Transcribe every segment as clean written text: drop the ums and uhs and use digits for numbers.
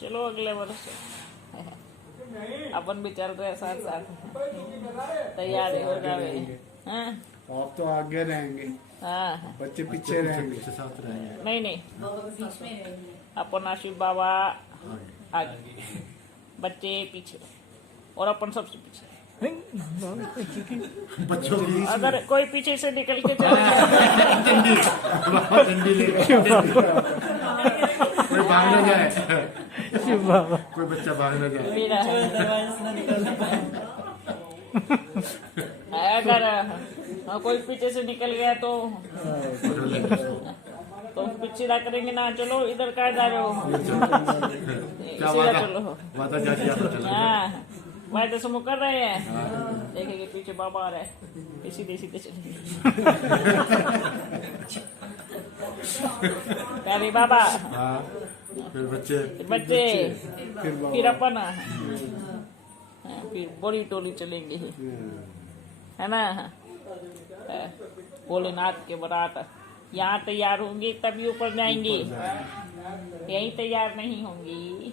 चलो अगले वर्ष अपन भी चल रहे साथ साथ, तैयारी हो जावे। हाँ आप तो आगे रहेंगे, हाँ, बच्चे पीछे रहेंगे। साथ रहेंगे। नहीं नहीं, अपन आशिफ बाबा आगे, बच्चे पीछे और अपन सबसे पीछे। बच्चों की अगर कोई पीछे से निकल के चला जाए डंडी लेके कोई भाग न जाए, कोई बच्चा भाग न जाए। मेरा अगर कोई पीछे से निकल गया तो सीधा करेंगे ना, चलो इधर का जा रहे हो, क्या सीधा चलो। वादा क्या किया तो चला। हाँ वायदे समूह कर रहे हैं, देखेंगे पीछे बाबा आ रहा है, सीधे सीधे चलेंगे। पहले बाबा, हाँ फिर बच्चे, बच्चे, फिर फिर अपन, फिर बड़ी टोली चलेंगे, है ना। भोलेनाथ के बारात यहाँ तैयार होंगी तभी ऊपर जाएंगी, यहीं तैयार नहीं होंगी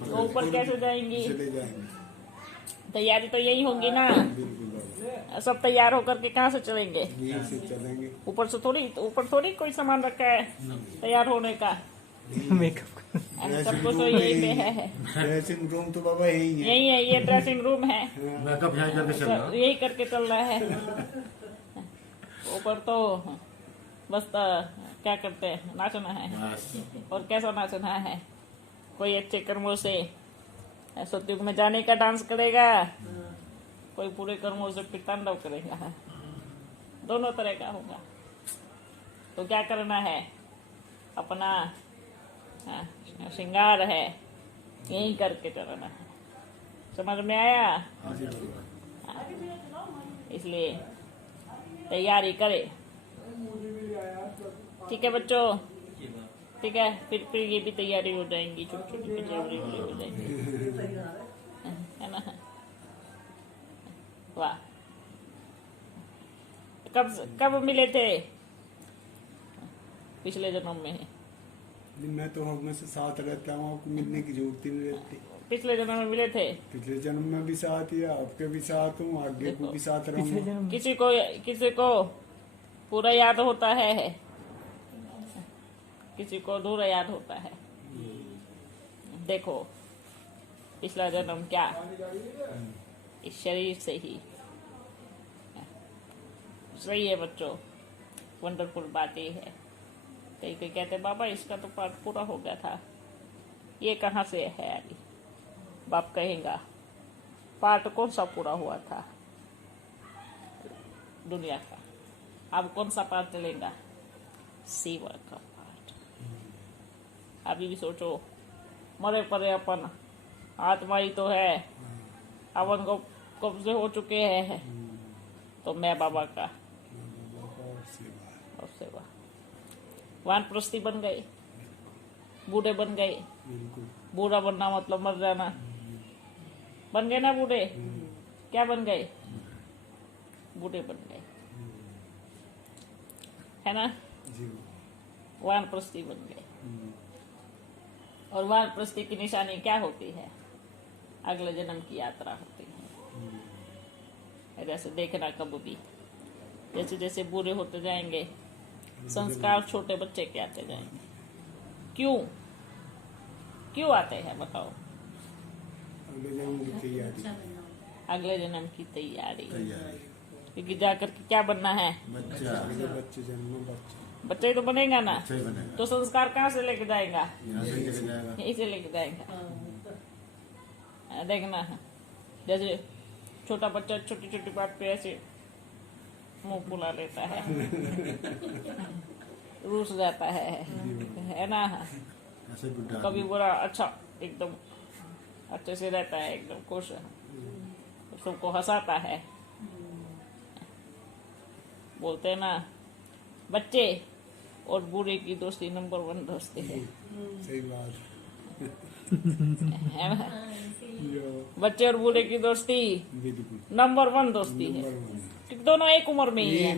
तो ऊपर कैसे जाएंगी? चले जाएंगे। तैयारी तो यही होंगी ना, सब तैयार होकर के कहाँ से चलेंगे? यहीं से चलेंगे। ऊपर से थोड़ी, ऊपर थोड़ी कोई सामान रखा है तैयार होने का, सब कुछ तो यही पे है। ड्रेसिंग रूम तो बाबा यही है। यही है, ये ड्रेसिंग रूम है, मेकअप यहाँ करके चल रहा। यही करके चल रहा है। ऊपर तो बस क्या करते हैं, नाचना है, बस और कैसा नाचना है? कोई अच्छे कर्मों से सतयुग में जाने का डांस करेगा, कोई पूरे कर्मों से फिर तांडव करेगा, दोनों तरह का होगा। तो क्या करना है? अपना श्रृंगार है यही करके चलना है, समझ में आया? इसलिए तैयारी करे, ठीक है बच्चों? ठीक है, फिर ये भी तैयारी हो जाएंगी, छोटी छोटी तैयारी हो जाएंगी, है ना। वाह, कब मिले थे? पिछले जन्म में। मैं तो हमेशा साथ रहता हूँ, आपको मिलने की जरूरत ही नहीं रहती। पिछले जन्म में मिले थे, पिछले जन्म में भी साथ ही, आपके भी साथ हूँ, आगे को भी साथ रहूंगा। किसी को पूरा याद होता है, किसी को अधूरा याद होता है। देखो पिछला जन्म क्या, इस शरीर से ही सही है बच्चों। वंडरफुल बात ये है, कई कई कहते बाबा इसका तो पाठ पूरा हो गया था, ये कहाँ से है यार? बाप कहेगा पाठ कौन सा पूरा हुआ था दुनिया का? अब कौन सा पाठ चलेगा? सेवा का पाठ। अभी भी सोचो, मरे परे अपन आत्मा ही तो है, अवन को कब्जे हो चुके हैं, तो मैं बाबा का और सेवा। वानप्रस्थी बन गए, बूढ़े बन गए। बूढ़ा बनना मतलब मर जाना, बन गए ना बूढ़े? क्या बन गए? बूढ़े बन गए, है ना। वानप्रस्थी बन गए, और वानप्रस्थी की निशानी क्या होती है? अगले जन्म की यात्रा होती है। जैसे देखना कब भी, जैसे जैसे बूढ़े होते जाएंगे संस्कार छोटे बच्चे के आते जाएंगे। क्यों क्यों आते हैं बताओ? अगले जन्म की तैयारी। अगले जन्म की तैयारी, क्योंकि जाकर के क्या बनना है? बच्चा, बच्चे जन्म बच्चा ही तो बनेगा ना, अच्छा ही बनेगा। तो संस्कार कहाँ से लेके जाएगा? यहाँ से लेके जाएगा। यहीं से लेके जाएगा। देखना, जैसे छोटा बच्चा छोटी छोटी बात पे ऐसे मुंह फुला लेता है, रूस जाता है ना। ऐसे बुढ़ा कभी बुरा अच्छा एकदम अच्छे से रहता है, एकदम खुश, सबको हंसाता है। बोलते हैं ना, बच्चे और बूढ़े की दोस्ती नंबर 1 दोस्ती है, सही बात है ना। बच्चे और बूढ़े की दोस्ती बिल्कुल नंबर 1 दोस्ती है, क्योंकि दोनों एक उम्र में ही है।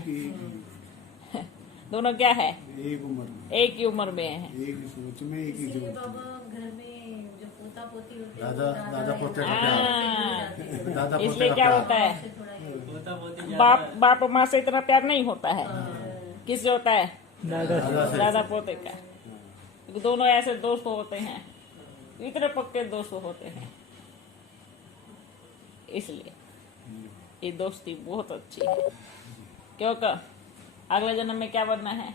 दोनों क्या है? एक उम्र में, एक ही उम्र में है। एक ही सोच में, एक ही इसलिए जोड़ बाबा घर में जो पोता पोती होते हैं दादा पोते का हाँ, दादा पोते इसलिए का क्या प्यार। होता है, से थोड़ा ये पोता पोती बाप माँ से इतना प्यार नहीं होता है। किससे होता है? दादा से। दादा पोते का। क्योंकि दोनों ऐसे दोस्त होते हैं, इतने पक्के दोस्त होते हैं, इसलिए ये दोस्ती बहुत अच्छी है। क्योंकि अगले जन्म में क्या बनना है?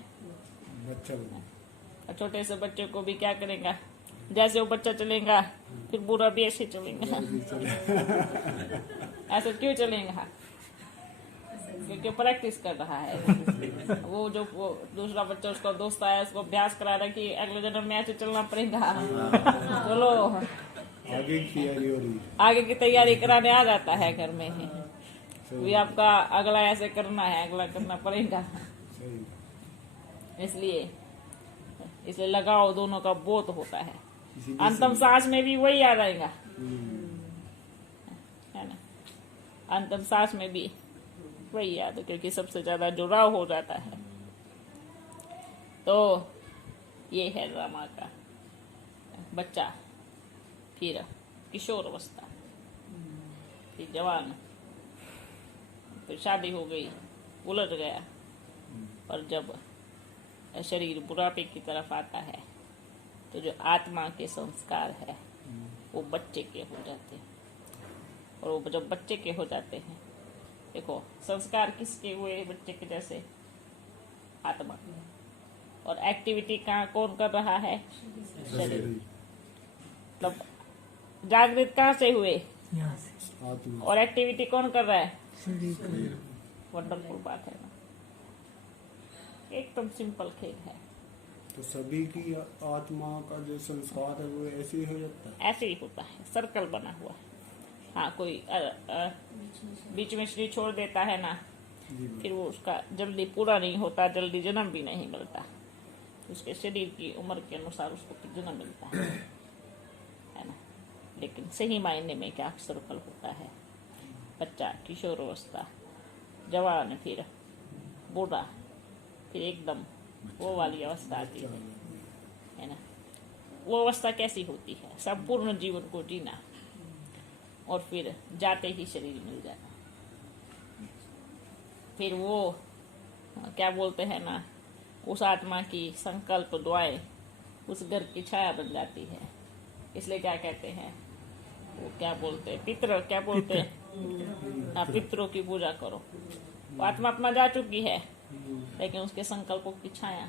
बच्चा बना। और छोटे से बच्चे को भी क्या करेगा, जैसे वो बच्चा चलेगा फिर बुरा भी ऐसे चलेगा। ऐसे क्यों चलेगा? क्योंकि प्रैक्टिस कर रहा है। वो जो वो दूसरा बच्चा उसका दोस्त आया, उसको अभ्यास करा रहा है कि अगले जन्म में ऐसे चलना पड़ेगा। चलो आगे की तैयारी हो रही है। आगे की तैयारी कराने आ जाता है घर में ही। भी आपका अगला ऐसे करना है, अगला करना पड़ेगा। सही। इसलिए लगाव दोनों का बहुत होता है। इसीलिए अंतिम सांस में भी वही आ जाएगा, है ना? अंतिम सांस में भी वही याद है, क्योंकि सबसे ज्यादा जुड़ाव हो जाता है। तो ये है ड्रामा का बच्चा, फिर किशोर अवस्था, फिर जवान, फिर शादी हो गई, उलझ गया, और जब शरीर बुढ़ापे की तरफ आता है तो जो आत्मा के संस्कार है वो बच्चे के हो जाते हैं। और वो जब बच्चे के हो जाते हैं, देखो संस्कार किसके हुए? बच्चे के जैसे आत्मा। और एक्टिविटी कहाँ कौन कर रहा है? शरीर। मतलब जागृत कहाँ से हुए? आत्मा। और एक्टिविटी कौन कर रहा है? वंडरफुल बात है ना, एकदम सिंपल खेल है। तो सभी की आत्मा का जो संस्कार है वो ऐसे ही हो जाता है। ऐसे ही होता है, सर्कल बना हुआ है। हाँ, कोई बीच में शरीर छोड़ देता है ना, जी। फिर वो उसका जल्दी पूरा नहीं होता, जल्दी जन्म भी नहीं मिलता। उसके शरीर की उम्र के अनुसार उसको फिर जन्म मिलता है ना। लेकिन सही मायने में क्या सर्कल होता है? बच्चा, किशोर अवस्था, जवान, फिर बूढ़ा, फिर एकदम वो वाली अवस्था आती है ना। वो अवस्था कैसी होती है? संपूर्ण जीवन को जीना और फिर जाते ही शरीर मिल जाना। फिर वो क्या बोलते हैं ना, उस आत्मा की संकल्प दुआएं उस घर की छाया बन जाती है। इसलिए क्या कहते हैं, वो क्या बोलते हैं, पितृ, क्या बोलते हैं? हाँ, पितरों की पूजा करो। वो आत्मा जा चुकी है, लेकिन उसके संकल्पों की छाया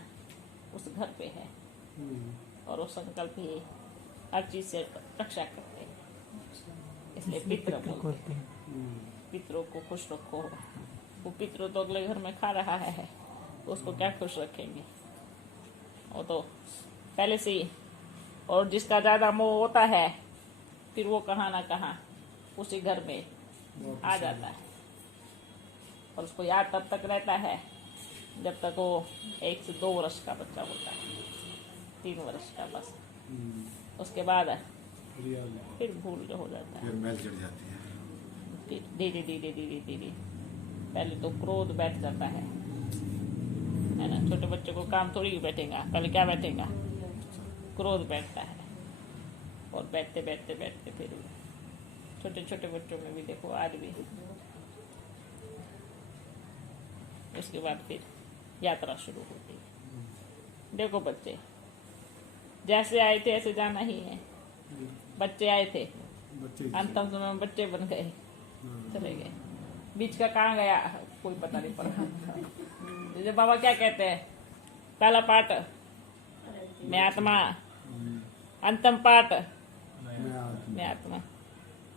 उस घर पे है, और वो संकल्प ही हर चीज से रक्षा करते हैं। इसलिए पितृ बोलते हैं। पितरों को खुश रखो। वो पितरों तो अगले घर में खा रहा है, उसको क्या खुश रखेंगे? वो तो पहले से ही, और जिसका ज्यादा मोह होता है फिर वो कहाँ ना कहाँ उसी घर में आ जाता है, और उसको याद तब तक रहता है जब तक वो 1 से 2 वर्ष का बच्चा होता है, 3 वर्ष का बस। उसके बाद फिर भूल जो हो जाता है। फिर मैल चढ़ जाती है। फिर धीरे धीरे धीरे धीरे पहले तो क्रोध बैठ जाता है ना। छोटे बच्चे को काम थोड़ी बैठेगा, पहले क्या बैठेगा? क्रोध बैठता है। और बैठते बैठते बैठते फिर छोटे छोटे बच्चों में भी देखो आज भी, उसके बाद फिर यात्रा शुरू होती है। देखो बच्चे जैसे आए थे ऐसे जाना ही है। बच्चे आए थे, बच्चे अंतिम समय में बच्चे बन गए, चले गए। बीच का कहाँ गया कोई पता नहीं पड़ा। जैसे बाबा क्या कहते हैं, पहला पाठ मैं आत्मा, अंतिम पाठ मैं आत्मा,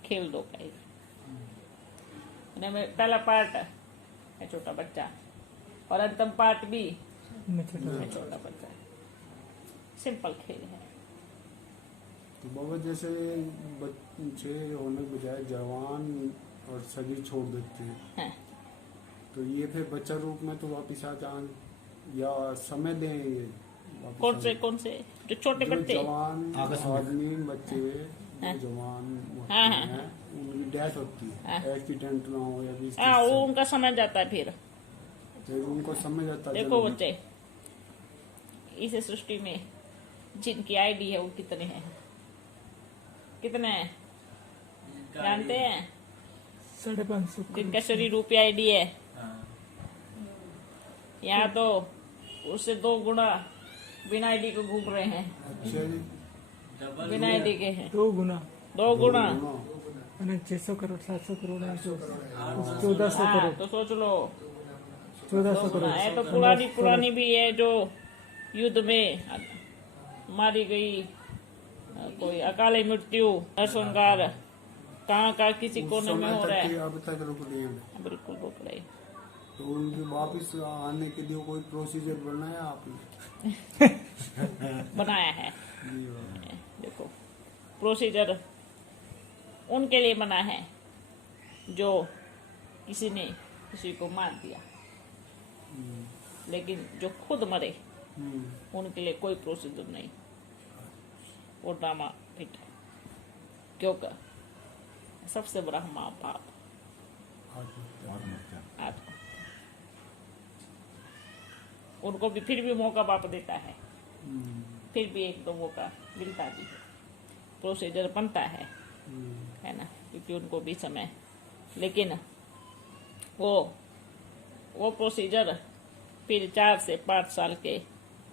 खेल दो कहीं। पहला पार्ट है छोटा बच्चा, और अंतिम पार्ट भी है छोटा बच्चा। सिंपल खेल है। तो बाबा जैसे बच्चे होने के बजाय जवान और शरीर छोड़ देते हैं, हाँ। तो ये फिर बच्चा रूप में तो वापिस आ जाए या समय दें? ये वापिस कौन से जो छोटे जो बच्चे? जवान आदमी बच्चे हाँ। जवान हाँ, हाँ। हैं, उनकी डेथ होती है, हाँ। एक्सीडेंट ना हो या हाँ, वो उनका समझ जाता है। फिर उनको समझ आता है। देखो बच्चे इस सृष्टि में जिनकी आईडी है वो कितने हैं? कितने हैं जानते हैं? 550 जिनका शरीर रूपी आईडी है, यहाँ तो उससे 2 गुना बिना आईडी को घूम रहे हैं। अच्छा जी। बिना आईडी के हैं 2 गुना 2 गुना। मैंने 600 करोड़ 700 करोड़ है तो 1400 हाँ, करोड़ तो सोच लो 1400 करोड़ है तो पुरानी भी है जो युद्ध में मारी गई, कोई अकाली मृत्यु, नरसंहार, कहाँ का किसी उस कोने में समय हो रहा तक है। के अब तक रुक दिए हैं। बिल्कुल रुक रहे। तो उनके वापस आने के लिए कोई प्रोसीजर बनाया आपने? बनाया है। जी हाँ। देखो प्रोसीजर उनके लिए बना है जो किसी ने किसी को मार दिया, लेकिन जो खुद मरे उनके लिए कोई प्रोसीजर नहीं। वो ड्रामा फिट है, क्योंकि सबसे बड़ा महापाप आत्मा। उनको भी फिर भी मौका बाप देता है, फिर भी एक दो मौका मिलता भी है, प्रोसीजर बनता है ना, क्योंकि उनको भी समय, लेकिन वो प्रोसीजर फिर 4 से 5 साल के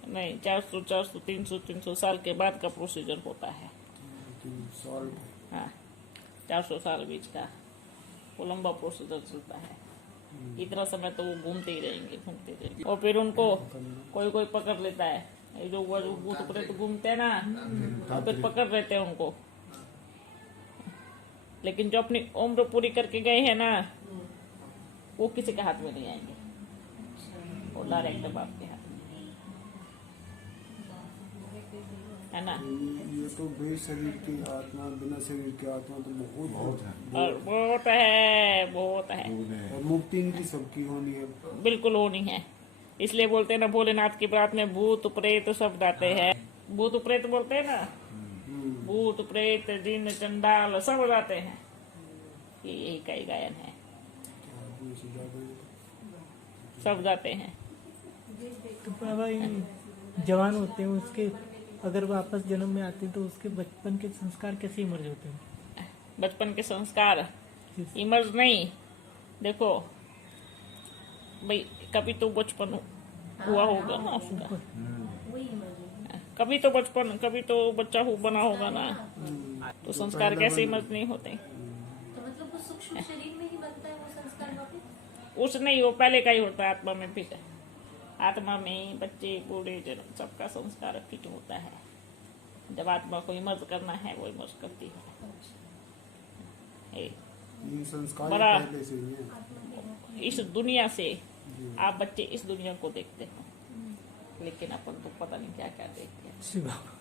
नहीं, 400 300 साल के बाद का प्रोसीजर होता है। हाँ, 400 साल बीच का वो लंबा प्रोसीजर चलता है। इतना समय तो वो घूमते ही रहेंगे और फिर उनको कोई पकड़ लेता है। ये जो भूत प्रेत घूमते हैं ना, तो फिर पकड़ लेते हैं उनको। लेकिन जो अपनी उम्र पूरी करके गए हैं ना, वो किसी के हाथ में नहीं आएंगे, वो डायरेक्ट बाप के हाथ में है ना। ये तो बेशरीर की आत्मा, बिना शरीर की आत्मा तो बहुत है। और बहुत है और मुक्ति इनकी सबकी होनी है। बिल्कुल होनी है। इसलिए बोलते हैं ना, भोलेनाथ की बात में भूत प्रेत सब आते हैं। भूत प्रेत बोलते हैं ना, भूत प्रेत जिन चंडाल सब जाते हैं, ये यही का ही गायन है, सब जाते हैं। तो बाबा ये जवान होते हैं उसके अगर वापस जन्म में आते हैं तो उसके बचपन के संस्कार कैसे इमर्ज होते हैं? बचपन के संस्कार इमर्ज नहीं, देखो भाई कभी तो बचपन हुआ होगा ना उसका, वही इमर्ज। कभी तो बचपन, कभी तो बच्चा बना होगा ना, तो संस्कार कैसे इमर्ज नहीं होते? तो मतलब वो सूक्ष्म शरीर में ही बनता है वो संस्कार वापिस? उस नहीं, वो पहले का ही होता है, आत्मा में फिट। आत्मा में बच्चे बूढ़े जन सबका संस्कार फिट होता है। जब आत्मा को इमर्ज करना है वो इमर्ज करती है। ये संस्कार बड़ा पहले से ही है। इस दुनिया से आप बच्चे इस दुनिया को देखते हो, लेकिन अपन तो पता नहीं क्या क्या देखते हैं। शिव बाबा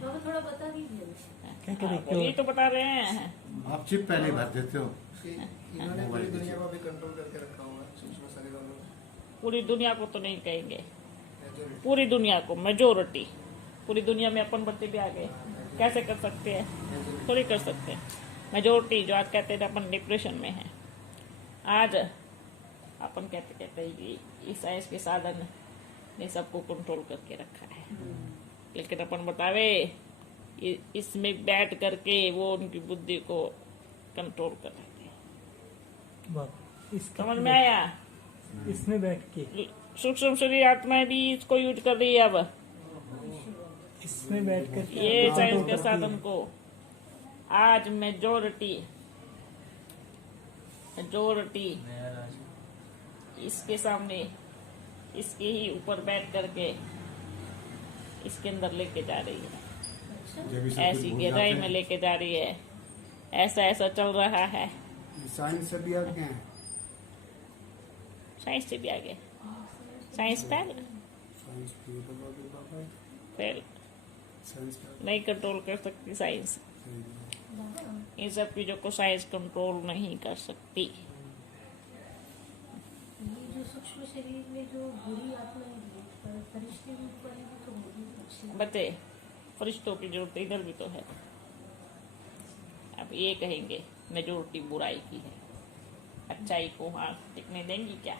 बाबा थोड़ा बता दीजिए। क्या क्या देखते ये हो? तो बता रहे हैं। आप चिप पहले भर देते हो। इन्होंने पूरी दुनिया को भी कंट्रोल करके रखा हुआ है, सूक्ष्म शरीर वालों ने। पूरी दुनिया को तो नहीं कहेंगे, पूरी दुनिया को, मेजोरिटी। पूरी दुनिया में अपन बच्चे भी आ गए, कैसे कर सकते हैं? थोड़ी कर सकते हैं। मेजोरिटी जो आज कहते हैं अपन डिप्रेशन में है, आज अपन कहते हैं कि इस साइंस के साधन ने सबको कंट्रोल करके रखा है, लेकिन अपन बतावे इसमें बैठ करके वो उनकी बुद्धि को कंट्रोल कर रहे हैं। बाबा समझ में आया? इसमें बैठ के सूक्ष्म शरीर आत्माएं भी इसको यूज कर रही है। अब इसमें बैठ कर ये साइंस के साधन को आज मेजोरिटी इसके सामने, इसके ही ऊपर बैठ करके इसके अंदर लेके जा रही है, जब इसे ऐसी भूल गहराई जाते में हैं। लेके जा रही है। ऐसा चल रहा है। साइंस से भी आगे हैं। साइंस से भी आगे, साइंस पहले, साइंस पे तो बाबा बाबा है। फिर साइंस का नहीं कंट्रोल कर सकती साइंस। सही है। इन सब चीजों को साइंस कंट्रोल नहीं कर सकती। ये जो सूक्ष्म शरीर में जो बुरी आत्माएं हैं, फरिश्ते भी ऊपर हैं, तो बुरी अच्छी। बच्चे फरिश्तों की जरूरत इधर भी तो है। अब ये कहेंगे मेजोरिटी बुराई की है, अच्छाई को हाँ टिकने देंगी क्या?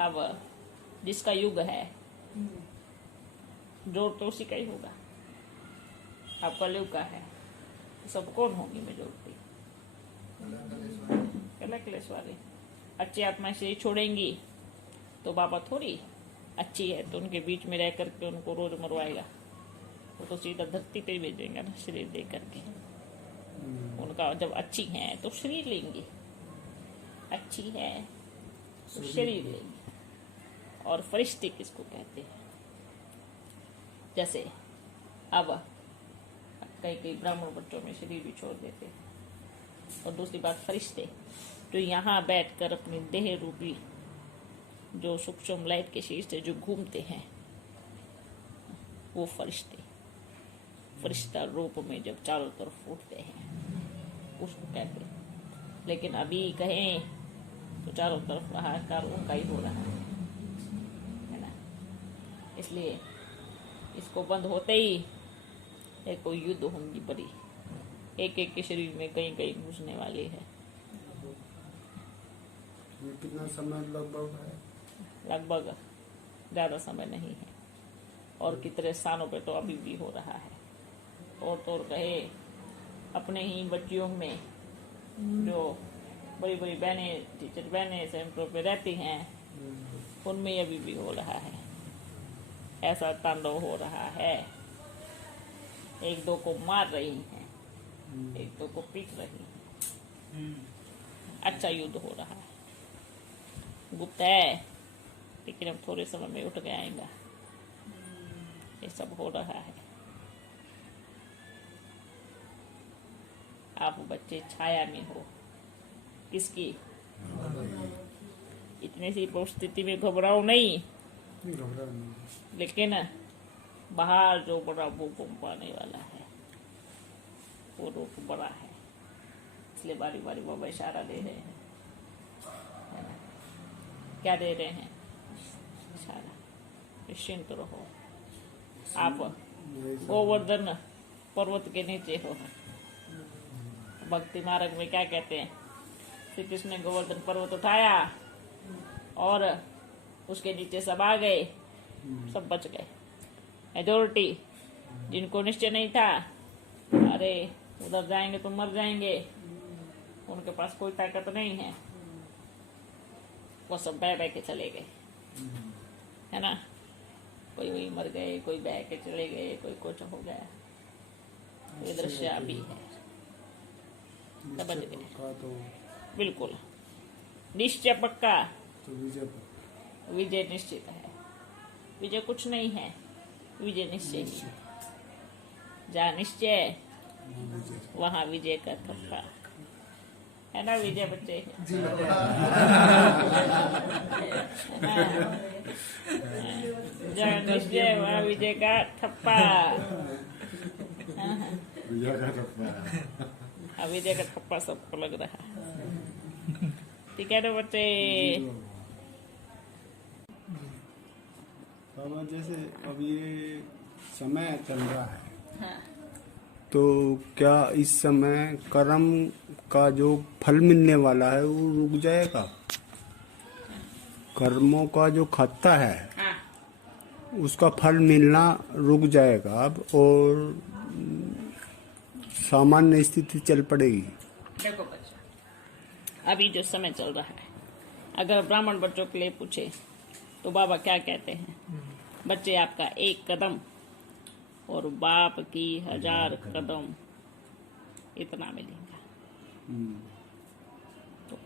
अब जिसका युग है जोड़ तो उसी का ही होगा। आप कलयुग का है, सब कौन होंगी मेजोरिटी? कला क्लेश वाले। अच्छी आत्मा से छोड़ेंगी तो बाबा थोड़ी अच्छी है तो उनके बीच में रह करके उनको रोज मरवाएगा। वो तो सीधा धरती पे भेजेंगे ना, शरीर दे करके। उनका जब अच्छी है तो शरीर लेंगे, अच्छी है तो शरीर लेंगे। और फरिश्ते किसको कहते हैं? जैसे अब कई ब्राह्मण बच्चों में शरीर भी छोड़ देते हैं। और दूसरी बात, फरिश्ते जो यहाँ बैठकर अपनी देह रूपी जो सूक्ष्म लाइट के शीर्ष से जो घूमते हैं, वो फरिश्ते फरिश्ता रूप में जब चारों तरफ उठते हैं उसको कहते हैं। लेकिन अभी कहें तो चारों तरफ हाहाकार उनका ही हो रहा है ना। इसलिए इसको बंद होते ही एक कोई युद्ध होंगी बड़ी, एक एक के शरीर में कहीं कहीं घुसने वाली है। ये कितना समय लगभग है? लगभग ज़्यादा समय नहीं है। और कितने स्थानों पे तो अभी भी हो रहा है। और तो और कहे अपने ही बच्चियों में जो बड़ी बड़ी बहनें, टीचर बहनें सेंटरों पे रहती हैं, उनमें अभी भी हो रहा है। ऐसा तांडव हो रहा है। एक दो को मार रही हैं, एक दो को पीट रही हैं। अच्छा युद्ध हो रहा है। गुप्त है लेकिन अब थोड़े समय में उठ के आएगा। ये सब हो रहा है। आप बच्चे छाया में हो किसकी? इतनी सी परिस्थिति में घबराओ नहीं, घबरा नहीं। लेकिन बाहर जो बड़ा भूकंप आने वाला है वो रूप बड़ा है। इसलिए बारी बारी बाबा इशारा दे रहे हैं। है ना? क्या दे रहे हैं? इशारा। निश्चिंत रहो। आप गोवर्धन पर्वत के नीचे हो। भक्ति मार्ग में क्या कहते हैं? श्री कृष्ण ने गोवर्धन पर्वत उठाया और उसके नीचे सब आ गए, सब बच गए। मेजोरिटी जिनको निश्चय नहीं था, अरे उधर जाएंगे तो मर जाएंगे, उनके पास कोई ताकत नहीं है, वो सब बह बह के चले गए, है ना। कोई वही मर गए, कोई बह के चले गए, कोई कुछ हो गया। ये दृश्य अभी है। समझ गए? पक्का तो बिल्कुल निश्चय पक्का, तो विजय निश्चित है। विजय कुछ नहीं है, विजय निश्चय ही है। जहाँ निश्चय वहाँ विजय का थप्पा, है ना विजय बच्चे? है ना? जहाँ निश्चय वहाँ विजय का थप्पा। विजय का थप्पा। अब विजय का थप्पा सबको लग रहा है। ठीक है ना बच्चे? बाबा जैसे अब ये समय चल रहा है, हाँ। तो क्या इस समय कर्म का जो फल मिलने वाला है वो रुक जाएगा? कर्मों का जो खाता है हाँ। उसका फल मिलना रुक जाएगा अब, और सामान्य स्थिति चल पड़ेगी? देखो बच्चा, अभी जो समय चल रहा है, अगर ब्राह्मण बच्चों के लिए पूछे तो बाबा क्या कहते हैं? बच्चे आपका एक कदम और बाप की 1000 कदम इतना मिलेगा। तो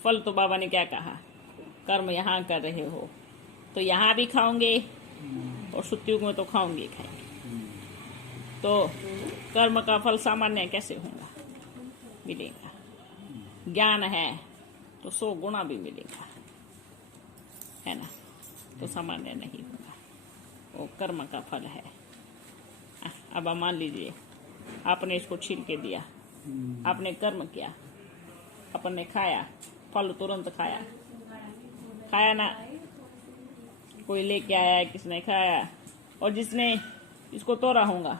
फल तो बाबा ने क्या कहा? कर्म यहाँ कर रहे हो तो यहाँ भी खाओगे और सुत्युग में तो खाओगे खाएंगे। तो कर्म का फल सामान्य कैसे होगा? मिलेगा। ज्ञान है तो 100 गुना भी मिलेगा, है ना। तो सामान्य नहीं होगा, वो कर्म का फल है। अब आप मान लीजिए आपने इसको छील के दिया, आपने कर्म किया, अपन ने खाया, फल तुरंत खाया ना। कोई लेके आया, किसने खाया, और जिसने इसको तोड़ा होगा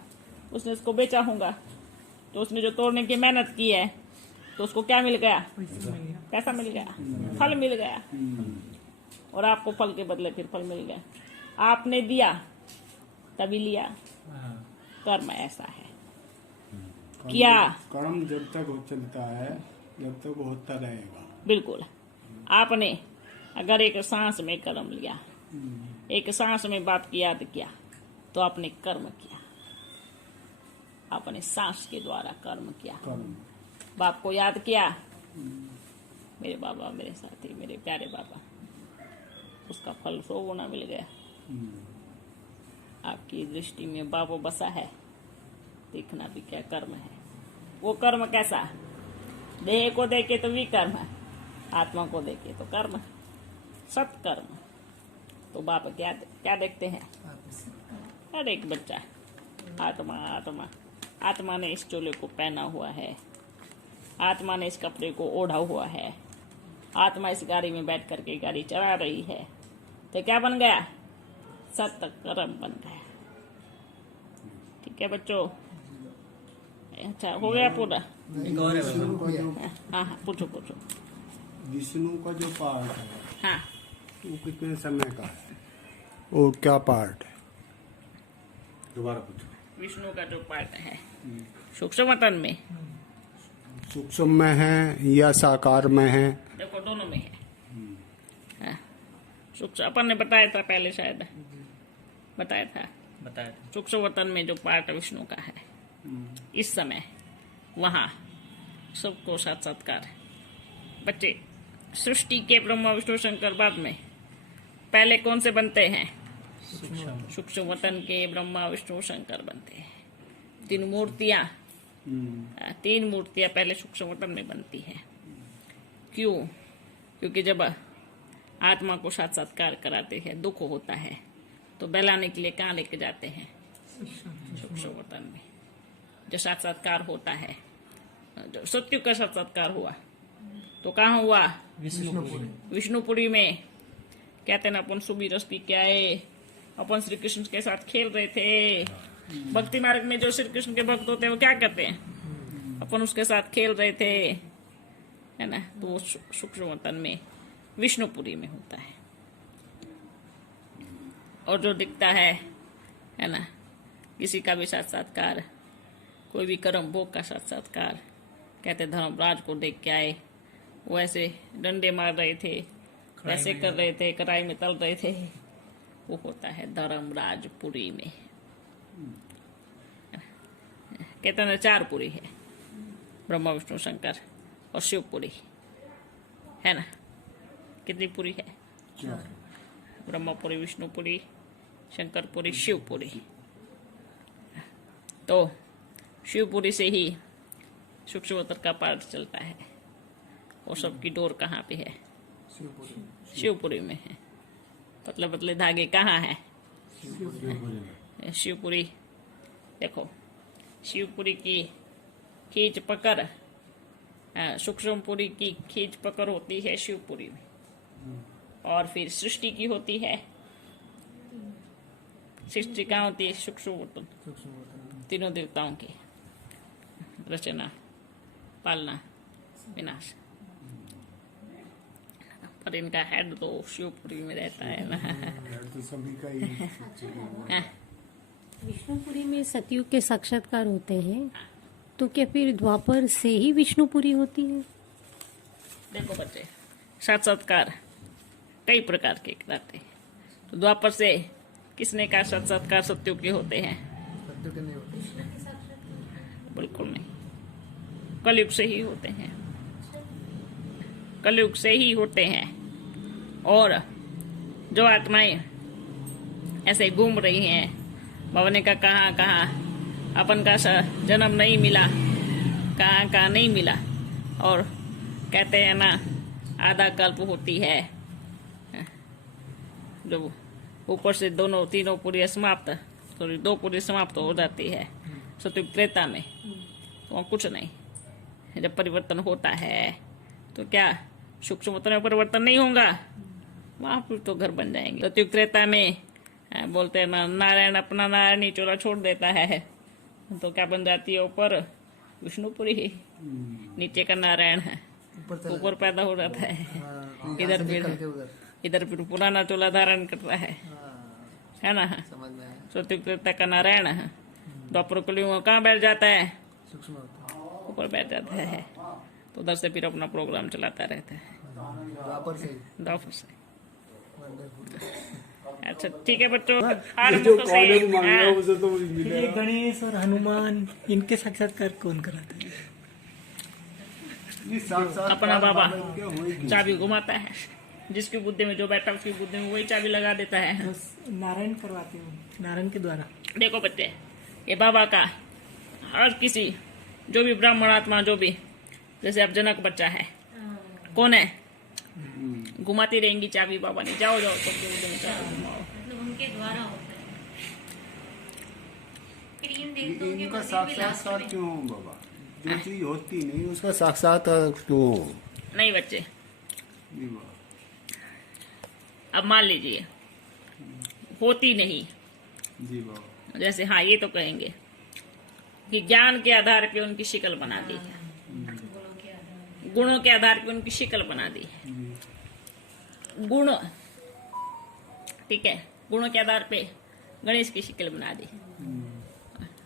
उसने इसको बेचा होगा, तो उसने जो तोड़ने की मेहनत की है तो उसको क्या मिल गया? पैसा मिल गया, फल मिल गया। और आपको फल के बदले फिर फल मिल गया। आपने दिया तभी लिया। कर्म ऐसा है। क्या कर्म जब तक हो चलता है, जब तक होता रहेगा। बिल्कुल। आपने अगर एक सांस में कर्म लिया, एक सांस में बाप की याद किया, तो आपने कर्म किया। आपने सांस के द्वारा कर्म किया। कर्म बाप को याद किया, मेरे बाबा, मेरे साथी, मेरे प्यारे बाबा, उसका फल 100 गुना मिल गया। आपकी दृष्टि में बाबा बसा है, देखना भी क्या कर्म है। वो कर्म कैसा? देह को देखे तो विकर्म है, आत्मा को देखे तो कर्म है, सत्कर्म। तो बाप क्या क्या देखते हैं? हर एक बच्चा आत्मा आत्मा। आत्मा ने इस चोले को पहना हुआ है, आत्मा ने इस कपड़े को ओढ़ा हुआ है, आत्मा इस गाड़ी में बैठ करके गाड़ी चला रही है। तो क्या बन गया? सत्कर्म बन गया। ठीक है बच्चों? अच्छा, हो गया पूरा? विष्णु का जो हाँ हाँ, पूछो पूछो। विष्णु का जो पार्ट है हाँ, वो कितने समय का है और क्या पार्ट है? दोबारा पूछो। विष्णु का जो पार्ट है सूक्ष्म वतन में, सूक्ष्म में है या साकार में है? देखो दोनों में है। हाँ, सूक्ष्म अपन ने बताया था पहले, शायद बताया था। सूक्ष्म वतन में जो पार्ट विष्णु का है, इस समय वहाँ सबको साक्षात्कार। बच्चे, सृष्टि के ब्रह्मा विष्णु शंकर बाद में पहले कौन से बनते हैं? सूक्ष्म वतन के ब्रह्मा विष्णु शंकर बनते हैं। तीन मूर्तियां पहले सूक्ष्म वतन में बनती हैं। क्यों? क्योंकि जब आत्मा को साक्षात्कार कराते हैं, दुख होता है, तो बहलाने के लिए कहाँ लेके जाते हैं? सूक्ष्म वतन में। जो साक्षात्कार होता है, जो सत्यु का साक्षात्कार हुआ तो कहाँ हुआ? विष्णुपुरी में। कहते ना, अपन सुबह रस्ती क्या है, अपन श्री कृष्ण के साथ खेल रहे थे। भक्ति मार्ग में जो श्री कृष्ण के भक्त होते हैं वो क्या करते हैं? अपन उसके साथ खेल रहे थे, है ना। तो वो सूक्ष्म वतन में, विष्णुपुरी में होता है। और जो दिखता है ना, किसी का भी साक्षात्कार, कोई भी कर्म भोग का साक्षात्कार, कहते धर्मराज को देख के आए, वो ऐसे डंडे मार रहे थे, वैसे कर रहे थे, कढ़ाई में तल रहे थे, वो होता है धर्मराजपुरी में। कहते हैं 4 पुरी है, ब्रह्मा विष्णु शंकर और शिवपुरी, है ना। कितनी पुरी है? ब्रह्मपुरी, विष्णुपुरी, शंकरपुरी, शिवपुरी। तो शिवपुरी से ही सूक्ष्मतर का पार्ट चलता है। और सबकी डोर कहाँ पे है? शिवपुरी में है। पतले पतले धागे कहाँ है? शिवपुरी। देखो, शिवपुरी की खींच पकड़, सूक्ष्मपुरी की खींच पकड़ होती है शिवपुरी में। और फिर सृष्टि की होती है। सृष्टि कहाँ होती है? सूक्ष्म तीनों देवताओं की रचना, पालना, विनाश। पर इनका हेड तो शिवपुरी में रहता है ना। तो सभी का ही विष्णुपुरी में सतयुग के साक्षात्कार होते हैं, तो क्या फिर द्वापर से ही विष्णुपुरी होती है? देखो बच्चे, साक्षात्कार कई प्रकार के कराते हैं। तो द्वापर से किसने का साक्षात्कार सतयुग के होते हैं? सत्य के नहीं होते। बिल्कुल नहीं, कलयुग से ही होते हैं। कलयुग से ही होते हैं। और जो आत्माएं ऐसे घूम रही हैं, भवने का कहाँ कहाँ अपन का जन्म नहीं मिला, कहाँ कहाँ नहीं मिला, और कहते हैं ना आधा कल्प होती है, जो ऊपर से दोनों तीनों पूरी समाप्त, सॉरी 2 पूरी समाप्त हो जाती है सतयुग त्रेता में। तो कुछ नहीं, जब परिवर्तन होता है तो क्या सूक्ष्म में परिवर्तन नहीं होगा? वहां पर तो घर बन जाएंगे। सतयुग त्रेता में बोलते हैं ना, नारायण अपना नारायणी चोला छोड़ देता है, तो क्या बन जाती है? ऊपर विष्णुपुरी, नीचे का नारायण है, ऊपर पैदा हो जाता है। इधर फिर इधर फिर पुराना चोला धारण करता है ना। समझ में आया। सतयुग त्रेता का नारायण है, द्वापर कलयुग में कहाँ बैठ जाता है, सूक्ष्म होता है। ऊपर बैठ जाता है। तो उधर से फिर अपना प्रोग्राम चलाता रहता है द्वापर से द्वापर से। वंडरफुल। अच्छा ठीक है बच्चों, ये जो कॉलेज मांग रहा है उसे तो फिर ये मिलेगा। गणेश और हनुमान इनके साक्षात्कार कौन कराता है? ये साक्षात्कार अपना बाबा इनके हुए क्यों? चाबी घुमाता है, जिसकी बुद्धि में जो बैठा उसकी बुद्धि में वही चाबी लगा देता है। बस नारायण करवाते हो, नारायण के द्वारा। देखो बच्चे, ये बाबा का हर किसी जो भी ब्राह्मण आत्मा जो भी, जैसे अब जनक बच्चा है, कौन है, घुमाती रहेंगी चाबी बाबा ने, जाओ जाओ सबके बुद्धि में चाबी घुमाओ। मतलब उनके द्वारा होता है। फिर इन देवताओं के इनका मंदिर भी साक्षात्कार लास्ट क्यों हो बाबा? जो चीज होती नहीं उसका साक्षात्कार क्यों हो? नहीं बच्चे, जी बाबा। अब मान लीजिए होती नहीं, जी बाबा। जैसे हाँ ये तो कहेंगे कि ज्ञान के आधार पे उनकी शिकल बना दी है, गुणों के आधार पे उनकी शिकल बना दी है। गुण, ठीक है, गुणों के आधार पे गणेश की शिकल बना दी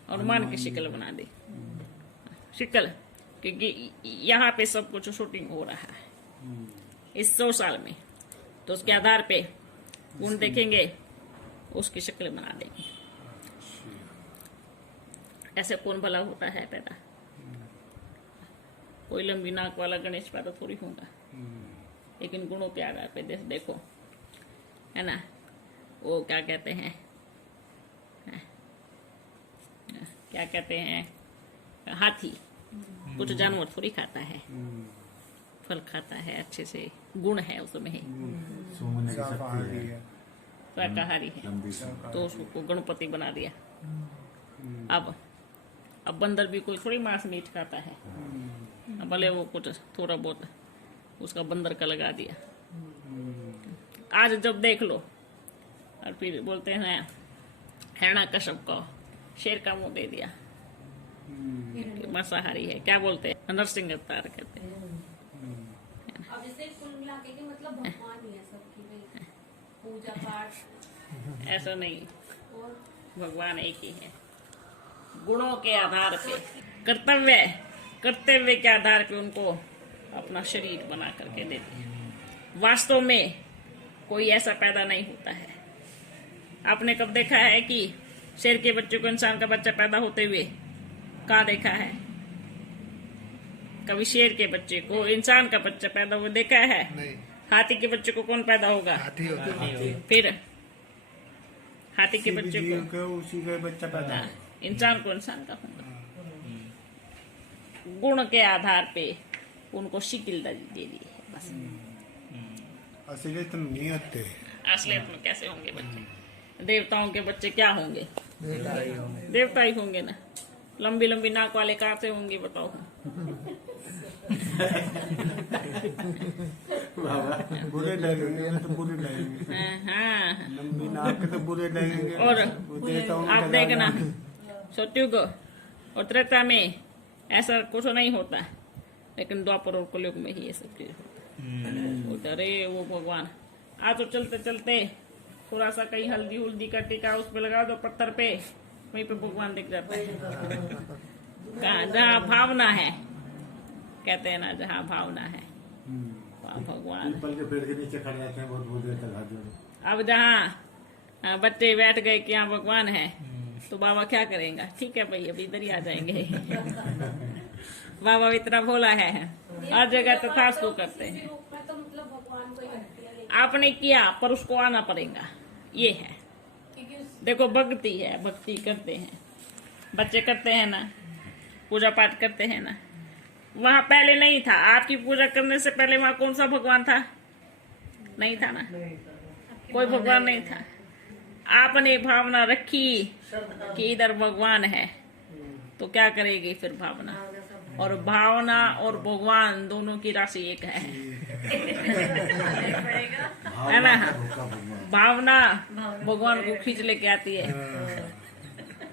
और हनुमान की शिकल बना दी। शिकल क्योंकि यहाँ पे सब कुछ शूटिंग हो रहा है इस 100 साल में, तो उसके आधार पे गुण देखेंगे, उसकी शक्ल बना देंगे। ऐसे कौन भला होता है पैदा? कोई लंबी नाक वाला गणेश पैदा थोड़ी होगा, लेकिन गुणों के आधार पे देखो, है ना, वो क्या कहते हैं, क्या कहते हैं, हाथी कुछ जानवर थोड़ी खाता है, फल खाता है अच्छे से, गुण है उसमें, सोने की शक्ति शाकाहारी है, है। शाकाहारी है, लंबी सी। तो उसको गणपति बना दिया। अब बंदर भी कोई थोड़ी मांस मीट खाता है, अब भले वो कुछ थोड़ा बहुत उसका बंदर का लगा दिया। आज जब देख लो और फिर बोलते हैं हिरण्यकश्यप को शेर का मुंह दे दिया, मांसाहारी है, क्या बोलते हैं, नरसिंह अवतार कहते हैं। अब इसे कुल मिला के मतलब भगवान ही है सबकी भाई, पूजा पाठ ऐसा नहीं, और भगवान एक ही है। गुणों के आधार पे, कर्तव्य के आधार पे उनको अपना शरीर बना करके देते हैं। वास्तव में कोई ऐसा पैदा नहीं होता है। आपने कब देखा है कि शेर के बच्चे को इंसान का बच्चा पैदा होते हुए? कहाँ देखा है? कभी शेर के बच्चे को इंसान का बच्चा पैदा हुआ देखा है? नहीं, हाथी के बच्चे को कौन पैदा होगा? हाथी होता है। फिर हाथी के किसी भी बच्चे जीव को, के उसी का बच्चा पैदा हाँ, है। इंसान को इंसान का होगा। गुण के आधार पे उनको शिकिल दे दी है बस। असलियत में नहीं आते। असलियत में कैसे होंगे बच्चे? देवताओं के बच्चे क्या होंगे? देवता ही होंगे। देवता ही होंगे ना। लंबी लंबी नाक वाले कहाँ से होंगे बताओ? बुरे लगेंगे तो बुरे लगेंगे, हाँ, लंबी नाक के तो बुरे लगेंगे। और वो देवताओं का आप देखना राजा। सतयुग और त्रेता में ऐसा कुछ नहीं होता, लेकिन द्वापर और कलयुग में ही ये सब चीज होता है। अरे वो भगवान, आज तो चलते चलते थोड़ा सा कहीं हल्दी हुल्दी का टीका उस पे लगा दो पत्थर पे, वहीं पे भगवान दिख जाता है। कहाँ? जहाँ भावना है, कहते हैं ना, जहाँ भावना है वहाँ भगवान। पीपल के पेड़ के नीचे खड़े रहते हैं बहुत देर तक हाथ जोड़े। अब जहाँ बच्चे बैठ गए कि यहाँ भगवान है, तो बाबा क्या करेंगे? ठीक है भाई, अभी इधर ही आ जाएंगे। बाबा इतना भोला है, हर जगह तथास्तु करते हैं। रूप में तो मतलब भगवान को ही करती है, लेकिन आपने किया पर उसको आना पड़ेगा, ये है। क्योंकि उस देखो भक्ति है, भक्ति करते हैं बच्चे, करते हैं ना, पूजा पाठ करते हैं ना। वहाँ पहले नहीं था, आपकी पूजा करने से पहले वहाँ कौन सा भगवान था? नहीं था ना, कोई भगवान नहीं था। आपने भावना रखी कि इधर भगवान है, तो क्या करेगी फिर भावना? और भावना और भगवान दोनों की राशि एक है। है ना? भावना भगवान को खींच लेके आती है।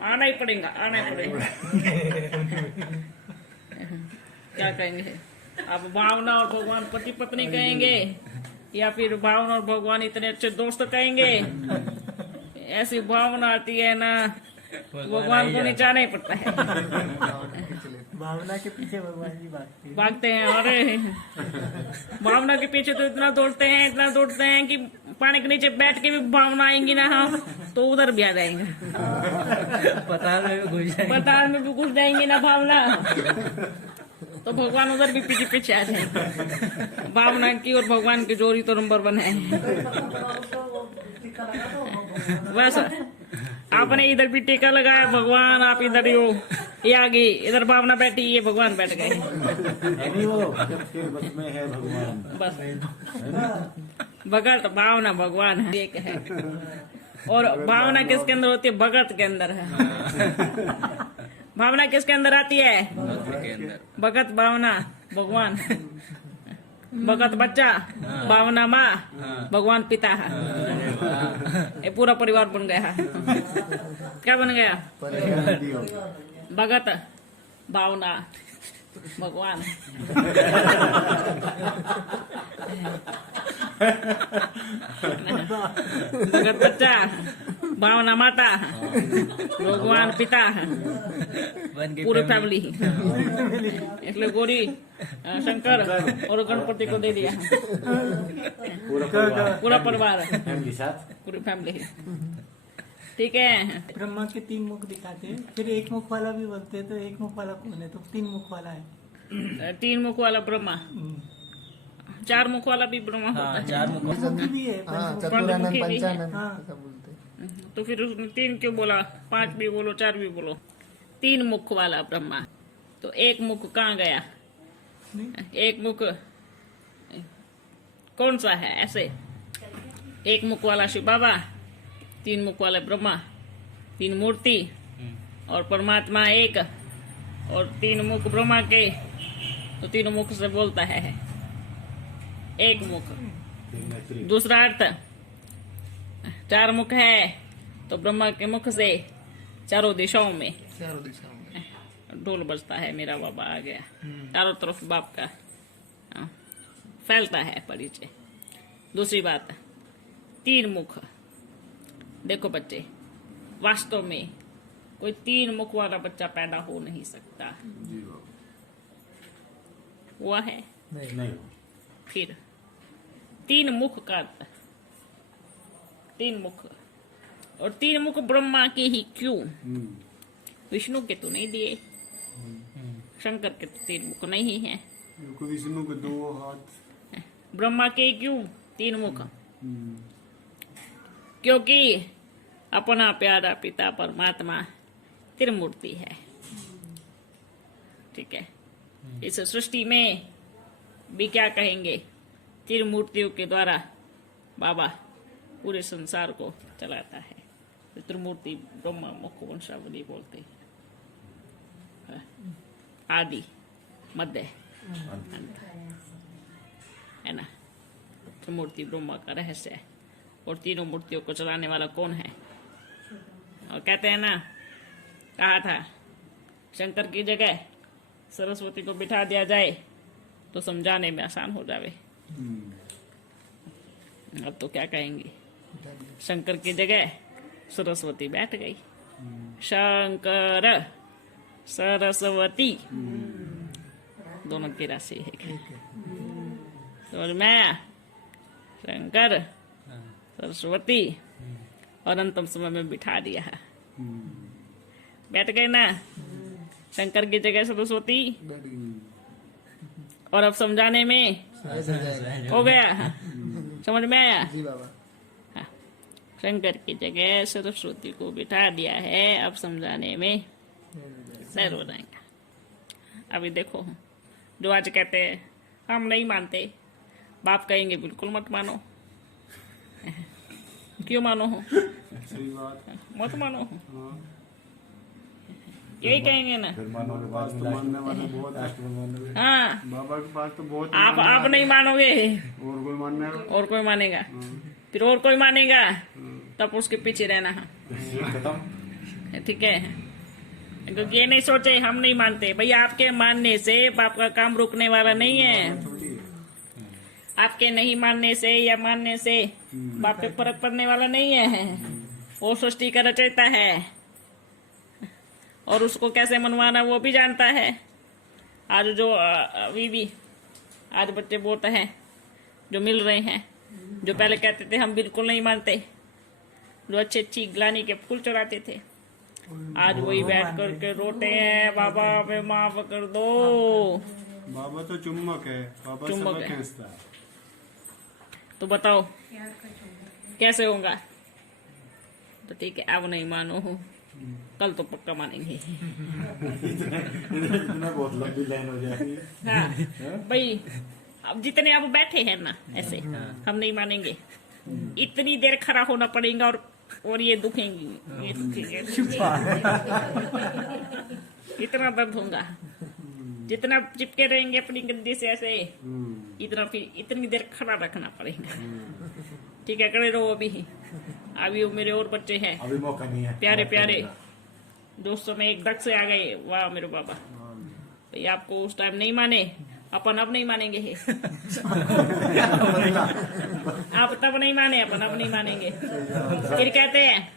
आना ही पड़ेगा, आना ही पड़ेगा। क्या कहेंगे? अब भावना और भगवान पति पत्नी कहेंगे या फिर भावना और भगवान इतने अच्छे दोस्त कहेंगे। ऐसी भावना आती है ना, भगवान को नीचा नहीं पड़ता है। भावना के पीछे भगवान जी भागते हैं। भागते हैं। अरे भावना के पीछे तो इतना दौड़ते हैं कि पानी के नीचे बैठ के भी भावना आएंगी ना हम तो उधर भी आ जाएंगे। पताल में भी घुस जाएंगी ना भावना, तो भगवान उधर भी पीछे पीछे आ जाएंगे। भावना की और भगवान की जोड़ी तो नंबर 1 है। बस आपने इधर भी टीका लगाया, भगवान आप इधर ही हो, ये आगे इधर भावना बैठी, ये भगवान बैठ गए। वो के बस में है भगवान। बस भगत भावना भगवान है, एक है। और भावना किसके अंदर होती है? भगत के अंदर है। भावना किसके अंदर आती है? भगत भावना भगवान। भगत बच्चा, भावना माँ, भगवान पिता है। ये पूरा परिवार बन गया है। क्या बन गया? भगत भावना भगवान। भगत बच्चा, भावना माता, भगवान पिता, पूरी फैमिली। इसलिए गौरी शंकर और गणपति को दे दिया। पूरा परिवार, पूरी फैमिली। ठीक है। ब्रह्मा के 3 मुख दिखाते हैं, फिर 1 मुख वाला भी बोलते हैं, तो 1 मुख वाला कौन है? तो 3 मुख वाला है। 3 मुख वाला ब्रह्मा, 4 मुख वाला भी ब्रह्मा होता है। 4 मुख भी है। चतुरानंद पंचानंद हाँ। ऐसा बोलते हैं। तो फिर उसने 3 क्यों बोला? 5 भी बोलो, 4 भी बोलो। 3 मुख वाला ब्रह्मा। तो 1 मुख कहाँ गया? 1 मुख कौन सा है? ऐसे 1 मुख वाला शिव बाबा, 3 मुख वाला ब्रह्मा, 3 मूर्ति और परमात्मा एक, और 3 मुख ब्रह्मा के, तो 3 मुख से बोलता है 1 मुख। दूसरा अर्थ 4 मुख है, तो ब्रह्मा के मुख से चारों दिशाओं में ढोल बजता है। मेरा बाबा आ गया। चारों तरफ बाप का फैलता है परिचय। दूसरी बात 3 मुख। देखो बच्चे, वास्तव में कोई 3 मुख वाला बच्चा पैदा हो नहीं सकता। हुआ है? नहीं। फिर 3 मुख का 3 मुख, और 3 मुख ब्रह्मा के ही क्यों? विष्णु के तो नहीं दिए, शंकर के तो 3 मुख नहीं है। विष्णु के 2 हाथ, ब्रह्मा के क्यों 3 मुख? क्योंकि अपना प्यारा पिता परमात्मा त्रिमूर्ति है। ठीक है। इस सृष्टि में भी क्या कहेंगे? त्रिमूर्तियों के द्वारा बाबा पूरे संसार को चलाता है। त्रिमूर्ति ब्रह्मा मुख वंशावली बोलते हैं। आदि, मध्य, अंत, है ना। त्रिमूर्ति ब्रह्मा का रहस्य है। और तीनों मूर्तियों को चलाने वाला कौन है? और कहते हैं ना, कहा था शंकर की जगह सरस्वती को बिठा दिया जाए तो समझाने में आसान हो जावे। अब तो क्या कहेंगे? शंकर की जगह सरस्वती बैठ गई। शंकर सरस्वती दोनों की राशि है। समझ में आया? शंकर सरस्वती, और अंतिम समय में बिठा दिया है। बैठ गए ना शंकर की जगह सरस्वती। और अब समझाने में हो गया। समझ में आया? जी बाबा। हाँ। शंकर की जगह सरस्वती को बिठा दिया है, अब समझाने में सैर हो जाएंगे। अभी देखो, जो आज कहते हैं हम नहीं मानते, बाप कहेंगे बिल्कुल मत मानो। क्यों मानो हो? सही बात। मत मानो हो, हाँ। यही कहेंगे ना। फिर मानो के बाद तो मानने वाले बहुत लास्ट में मानोगे। हाँ, बाबा के पास तो बहुत आप नहीं मानोगे, और कोई मानने और कोई मानेगा, फिर और कोई मानेगा, तब उसके पीछे रहना है। खत्म। ठीक है। क्योंकि ये नहीं सोचे हम नहीं मानते। भैया आपके मानने से बाप का काम रुकने वाला नहीं है। आपके नहीं मानने से या मानने से बाप पे फर्क पड़ने वाला नहीं है। वो सृष्टि का रचयिता है और उसको कैसे मनवाना वो भी जानता है। आज जो अभी भी आज बच्चे बोलते हैं जो मिल रहे हैं, जो पहले कहते थे हम बिल्कुल नहीं मानते, जो अच्छी अच्छी ग्लानी के फूल चढ़ाते थे, आज वही बैठ करके रोते हैं बाबा हमें माफ कर दो। बाबा तो चुम्बक है, बाबा चुम्बक सब है। खींचता है। तो बताओ कैसे होगा? तो ठीक है, अब नहीं मानो, कल तो पक्का मानेंगे। इतना बहुत लंबी लाइन हो जाएगी। हाँ भाई, अब जितने अब बैठे हैं ना ऐसे, हम नहीं मानेंगे। इतनी देर खड़ा होना पड़ेगा और ये दुखेंगी, ये दुखेंगे। इतना दर्द होगा, जितना चिपके रहेंगे अपनी गद्दी से ऐसे, इतना फिर इतनी देर खड़ा रखना पड़ेगा। ठीक है, खड़े रहो। अभी मेरे और बच्चे हैं अभी मौका नहीं है। प्यारे प्यारे दोस्तों में एकदम से आ गए। वाह मेरे बाबा, भाई आपको उस टाइम नहीं माने, अपन अब नहीं मानेंगे। आप तब नहीं माने, अपन अब नहीं मानेंगे। फिर कहते हैं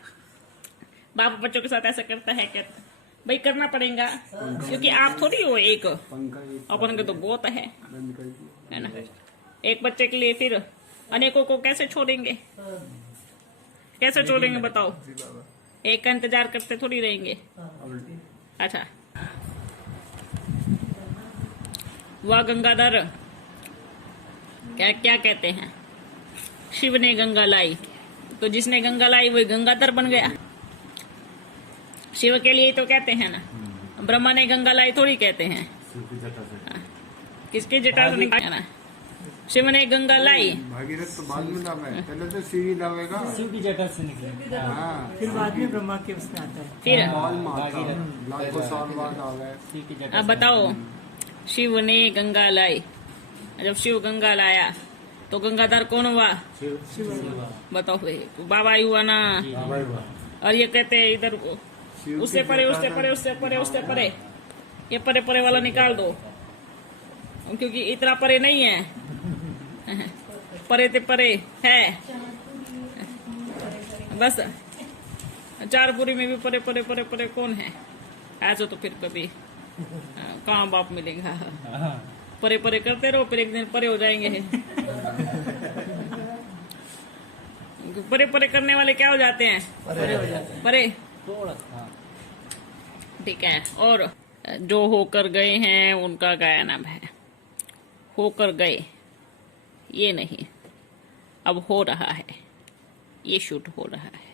बाप बच्चों के साथ ऐसा करता है, कहते भाई करना पड़ेगा क्योंकि आप थोड़ी हो एक, अपन के तो बहुत है ना। एक बच्चे के लिए फिर अनेकों को कैसे छोड़ेंगे, कैसे छोड़ेंगे बताओ? एक का इंतजार करते थोड़ी रहेंगे। अच्छा, वह गंगाधर क्या क्या कहते हैं, शिव ने गंगा लाई, तो जिसने गंगा लाई वही गंगाधर बन गया। शिव के लिए तो कहते हैं ना, ब्रह्मा ने गंगा लाई थोड़ी कहते हैं। किसकी जटा से निकाला ना, शिव ने गंगा लाई। भागीरथ तो बाद में नाम है, पहले तो शिव ही लावेगा। शिव की जटा से निकले, हाँ, फिर बाद में ब्रह्मा के उसमें आता है। फिर बाल माता लाखों साल बाद आ गए। अब बताओ, शिव ने गंगा लाई, जब शिव गंगा लाया तो गंगाधर कौन हुआ? बताओ भाई, बाबा ही हुआ ना। और ये कहते हैं इधर उससे परे, उससे परे, उससे परे, उससे परे, ये परे परे वाला निकाल दो क्योंकि इतना परे नहीं है। परे ते परे है बस। चारपुरी में भी परे परे परे परे कौन है? ऐसा तो फिर कभी कहाँ बाप मिलेगा। परे परे करते रहो, फिर एक दिन परे हो जाएंगे। परे परे करने वाले क्या हो जाते हैं? परे हो जाते हैं। परे ठीक है। और जो होकर गए हैं उनका गायन है। होकर गए ये नहीं, अब हो रहा है, ये शूट हो रहा है।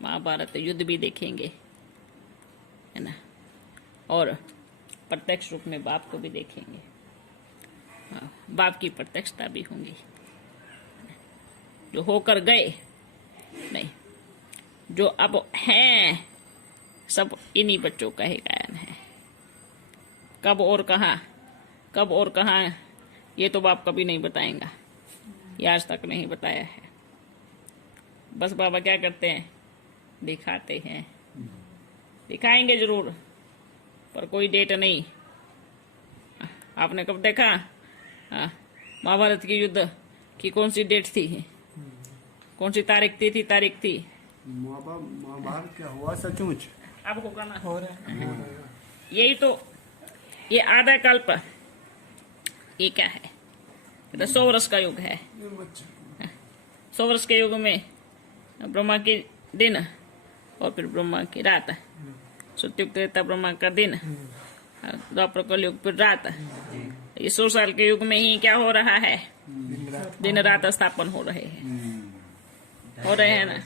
महाभारत युद्ध भी देखेंगे, है ना, और प्रत्यक्ष रूप में बाप को भी देखेंगे। हाँ, बाप की प्रत्यक्षता भी होंगी। जो होकर गए नहीं, जो अब हैं सब इन्हीं बच्चों का ही गायन है। कब और कहाँ, कब और कहाँ, ये तो बाप कभी नहीं बताएंगा, ये आज तक नहीं बताया है। बस बाबा क्या करते हैं, दिखाते हैं। दिखाएंगे जरूर, पर कोई डेट नहीं। आपने कब देखा महाभारत की युद्ध की कौन सी डेट थी, कौन सी तारीख थी? तारीख थी महाभारत क्या हुआ सचमुच? अब होगा ना, हो रहा है। यही तो, ये आधा कल्प, ये क्या है? तो 100 वर्ष का युग है। 100 वर्ष के युग में ब्रह्मा के दिन और फिर ब्रह्मा की रात, सत्युग त्रेता ब्रह्मा का दिन, द्वापर कलयुग फिर रात। ये 100 साल के युग में ही क्या हो रहा है? दिन रात स्थापन हो रहे हैं, हो रहे हैं ना।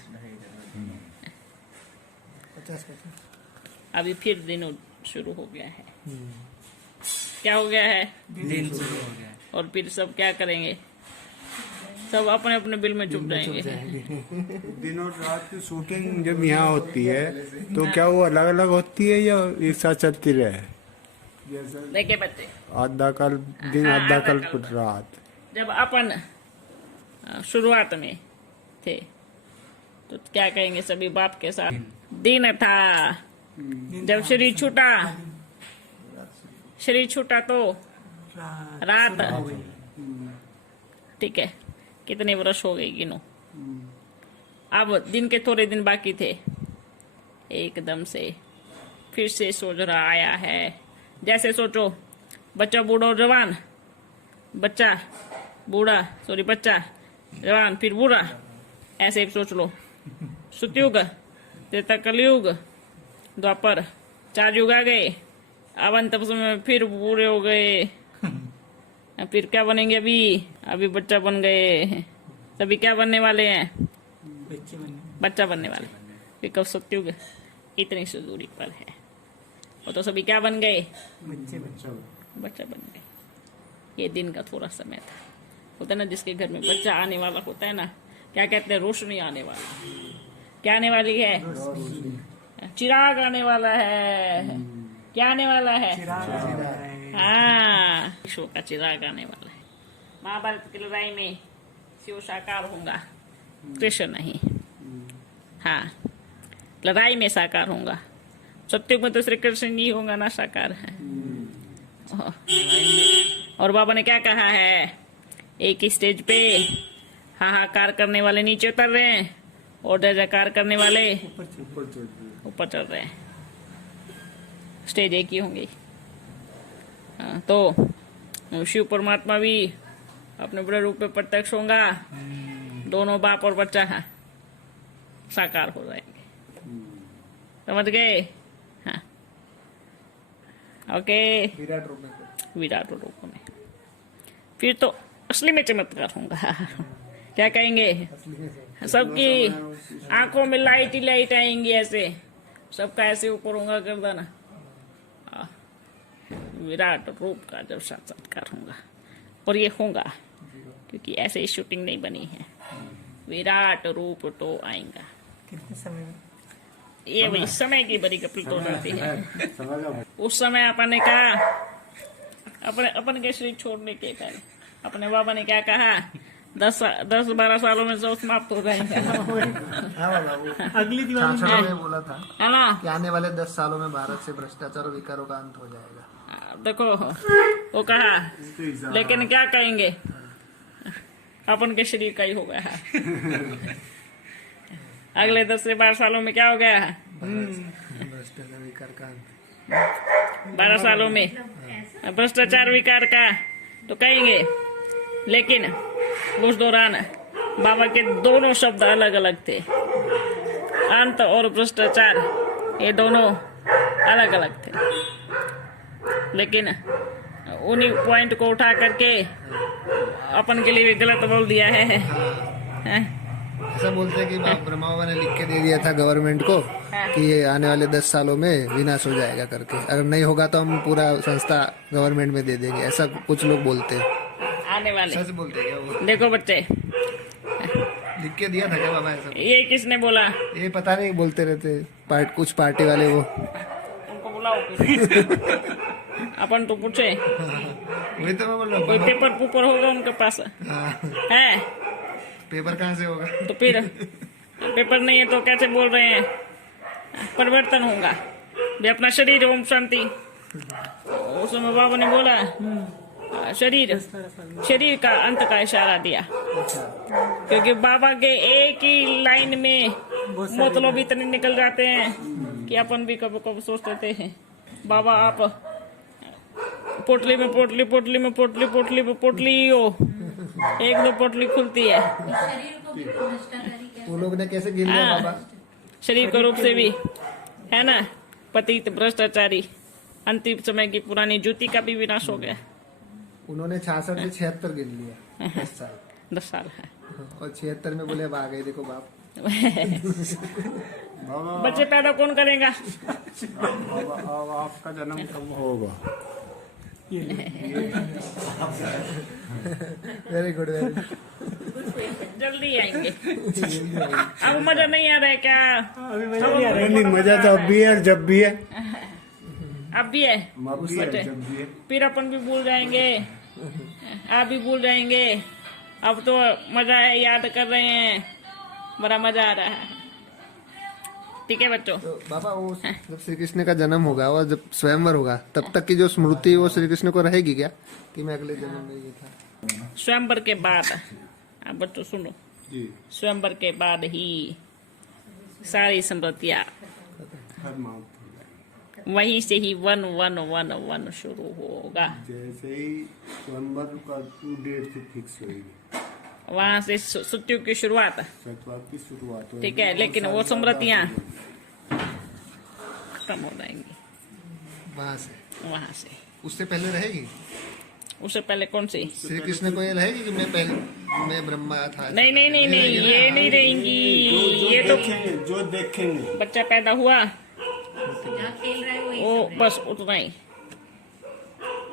अभी फिर दिन शुरू हो गया है। क्या हो गया है? दिन शुरू हो गया। और फिर सब क्या करेंगे? सब अपने अपने बिल में चुप जाएंगे। दिन और रात की शूटिंग जब यहाँ होती है तो क्या वो अलग अलग होती है या एक साथ चलती रहे? जैसे देखे बच्चे, आधा कल दिन, हाँ, आधा आधा कल कल। रात। जब अपन शुरुआत में थे तो क्या कहेंगे? सभी बाप के साथ दिन था। जब शरीर छूटा, शरीर छूटा तो रात। ठीक है, कितने वर्ष हो गए गिनो। अब दिन के थोड़े दिन बाकी थे, एकदम से फिर से सोच रहा आया है। जैसे सोचो बच्चा बूढ़ा और जवान, बच्चा बूढ़ा, सॉरी बच्चा जवान फिर बूढ़ा, ऐसे सोच लो। सतयुग, त्रेता कलयुग, द्वापर, 4 युग आ गए। अब अंत में फिर बूढ़े हो गए, फिर क्या बनेंगे? अभी बच्चा बन गए, तभी क्या बनने वाले हैं? बच्चा बनने वाले। फिर कब सतयुग इतनी सी दूरी पर है, वो तो सभी क्या बन गए? बच्चा बन गए। ये दिन का थोड़ा समय था। होता है ना जिसके घर में बच्चा आने वाला होता है ना, क्या कहते हैं? रोशनी आने वाली। क्या आने वाली है? चिराग आने वाला है। क्या आने वाला है? हाँ, विश्व का चिराग आने वाला है। महाभारत की लड़ाई में शिव साकार होगा, कृष्ण नहीं। हाँ, लड़ाई में साकार होगा। सत्युग में तो श्री कृष्ण ही होगा ना साकार है। और बाबा ने क्या कहा है? एक ही स्टेज पे हाहाकार करने वाले नीचे उतर रहे हैं और जय जयकार करने वाले ऊपर चढ़ रहे हैं। स्टेज एक ही होंगे। हाँ, तो शिव परमात्मा भी अपने बड़े रूप में प्रत्यक्ष होगा। दोनों बाप और बच्चा है साकार हो जाएंगे। समझ गए? हाँ, ओके। विराट रूप में फिर तो असली में चमत्कार होगा। क्या कहेंगे? सबकी आंखों में लाइट ही लाइट आएंगी, ऐसे सबका ऐसे ऊपर होगा गर्दन। विराट रूप का जब साक्षात्कार होगा, और ये होगा क्योंकि ऐसे ही शूटिंग नहीं बनी है। विराट रूप तो आएगा। कितने समय में? ये वही समय की बड़ी कपल तो जाती है। उस समय अपन ने कहा, अपन के शरीर छोड़ने के पहले अपने बाबा ने क्या कहा? 10-12 सालों में सब समाप्त हो जाएंगे। अगली दिवाली शासनों में बोला था है ना? कि आने वाले 10 सालों में भारत से भ्रष्टाचार और विकारों का अंत हो जाएगा। देखो वो कहा, लेकिन क्या कहेंगे? अपन के शरीर का ही हो गया है। अगले 10 से 12 सालों में क्या हो गया है? भ्रष्टाचार विकार का अंत। 12 सालों में भ्रष्टाचार विकार का तो कहेंगे, लेकिन उस दौरान बाबा के दोनों शब्द अलग अलग थे। अंत और भ्रष्टाचार, ये दोनों अलग अलग थे, लेकिन उन्हीं पॉइंट को उठा करके अपन के लिए भी गलत बोल दिया है। ऐसा बोलते हैं कि ब्रह्मा बाबा ने लिख के दे दिया था गवर्नमेंट को कि ये आने वाले 10 सालों में विनाश हो जाएगा करके। अगर नहीं होगा तो हम पूरा संस्था गवर्नमेंट में दे देंगे, ऐसा कुछ लोग बोलते हैं। आने वाले सच बोलते हैं क्या वो? देखो बच्चे, लिख के दिया था क्या बाबा ऐसा? ये किसने बोला? ये पता नहीं, बोलते रहते कुछ पार्टी वाले वो। उनको बुलाओ। अपन तो पूछे, वही तो मैं बोल रहा कोई हूँ। पेपर पुपर होगा उनके पास? है? पेपर कहाँ से होगा? तो फिर पेपर नहीं है तो कैसे बोल रहे हैं? परिवर्तन होगा भी अपना शरीर ओम शांति। उसमें बाबा ने बोला शरीर का अंत का इशारा दिया, क्योंकि बाबा के एक ही लाइन में मतलब इतने निकल जाते हैं कि अपन भी कभी कभी सोचते थे बाबा आप पोटली में पोटली पोटली में पोटली पोटली में पोटली हो, 1-2 पोटली खुलती है। शरीर को भी तो भ्रष्टाचारी कहते वो लोग ने कैसे गिन लिया बाबा? शरीर के रूप से भी है ना, पतित भ्रष्टाचारी। अंतिम समय की पुरानी ज्योति का भी विनाश हो गया। उन्होंने 66 से 76 गिन लिया। 10 साल है। और 76 में बोले अब आ गए देखो बाप। बच्चे पैदा कौन करेगा? अब आपका जन्म कब होगा? Very good, very good. जल्दी आएंगे। अब मजा नहीं आ रहा है क्या? नहीं, मजा तो अब भी है और जब भी है। अब भी है, अब भी है, जब भी है। फिर अपन भी भूल जाएंगे, आप भी भूल जाएंगे। अब तो मजा है, याद कर रहे हैं, बड़ा मजा आ रहा है। ठीक है बच्चों। तो बाबा वो जब श्री कृष्ण का जन्म होगा और जब स्वयंवर होगा तब तक की जो स्मृति वो श्री कृष्ण को रहेगी क्या कि मैं अगले जन्म में ये था? स्वयंवर के बाद आप बच्चों सुनो, जी स्वयंवर के बाद ही सारी स्मृतियाँ खत्म होती वहीं से ही वन वन वन वन शुरू होगा। जैसे ही स्वयंवर का डेट से फिक्स होगी वहां से सत्यु की शुरुआत, सतवाद की शुरुआत होगी। ठीक है, लेकिन वो स्मृतियाँ खत्म हो जाएंगी वहां से। से। उससे पहले रहेगी उससे पहले कौन सी? श्री कृष्ण को ये रहेगी कि मैं ब्रह्मा था? नहीं नहीं नहीं नहीं, ये नहीं रहेंगी। ये तो जो देखेंगे बच्चा पैदा हुआ जहाँ खेल रहा है वही वो बस उतना ही।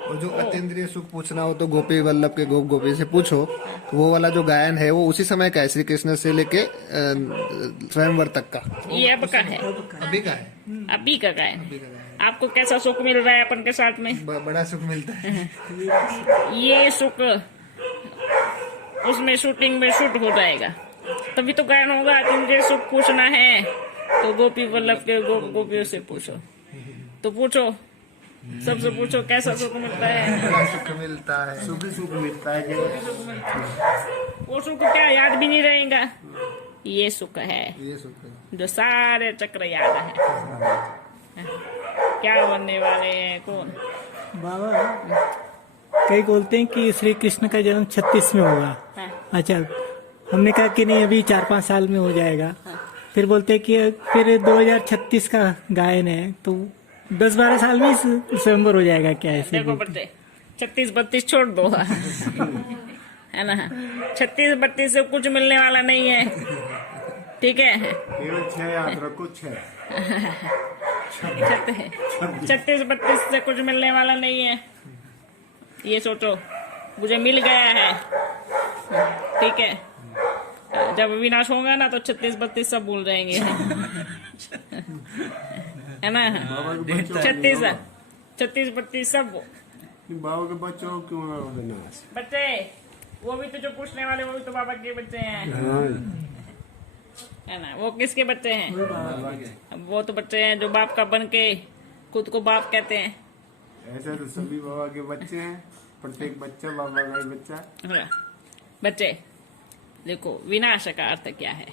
और जो अतीन्द्रिय सुख पूछना हो तो गोपी वल्लभ के गोप गोपी से पूछो, तो वो वाला जो गायन है वो उसी समय का है, श्री कृष्ण से लेके स्वयंवर तक का। ये अब का है, अभी का है, अभी का गायन। अभी का गायन। आपको कैसा सुख मिल रहा है अपन के साथ में? बड़ा सुख मिलता है। ये सुख उसमें शूटिंग में शूट हो जाएगा, तभी तो गायन होगा। तुमसे सुख पूछना है तो गोपी वल्लभ के गोप गोपियों से पूछो, तो पूछो, सबसे पूछो कैसा सुख मिलता है। बड़ा सुख मिलता है। सुख मिलता है कि वो सुख क्या याद भी नहीं रहेगा। ये सुख है ये सुख है। जो सारे चक्र याद है। क्या बनने वाले हैं कौन? बाबा कई बोलते हैं कि श्री कृष्ण का जन्म 36 में होगा। हाँ। अच्छा, हमने कहा कि नहीं अभी 4-5 साल में हो जाएगा। फिर बोलते हैं कि फिर 2036 का गायन है तो 10-12 साल में स्वयंवर हो जाएगा क्या? ऐसे देखो बच्चे 36-32 छोड़ दो है ना। 36-32 से कुछ मिलने वाला नहीं है, ठीक है। केवल 6 याद रखो, 6 36-32 से कुछ मिलने वाला नहीं है। ये सोचो मुझे मिल गया है, ठीक है। जब विनाश होगा ना तो 36-32 सब भूल जाएंगे है ना। 36-32 सब बाबा के बच्चों को क्यों ना विनाश? बच्चे वो भी तो जो पूछने वाले वो भी तो बाबा के बच्चे हैं, है ना। वो किसके बच्चे हैं? वो तो बच्चे हैं जो बाप का बन के खुद को बाप कहते हैं। ऐसे तो सभी बाबा के बच्चे हैं, प्रत्येक बच्चा बाबा का ही बच्चा। हाँ। बच्चे देखो विनाश का अर्थ क्या है?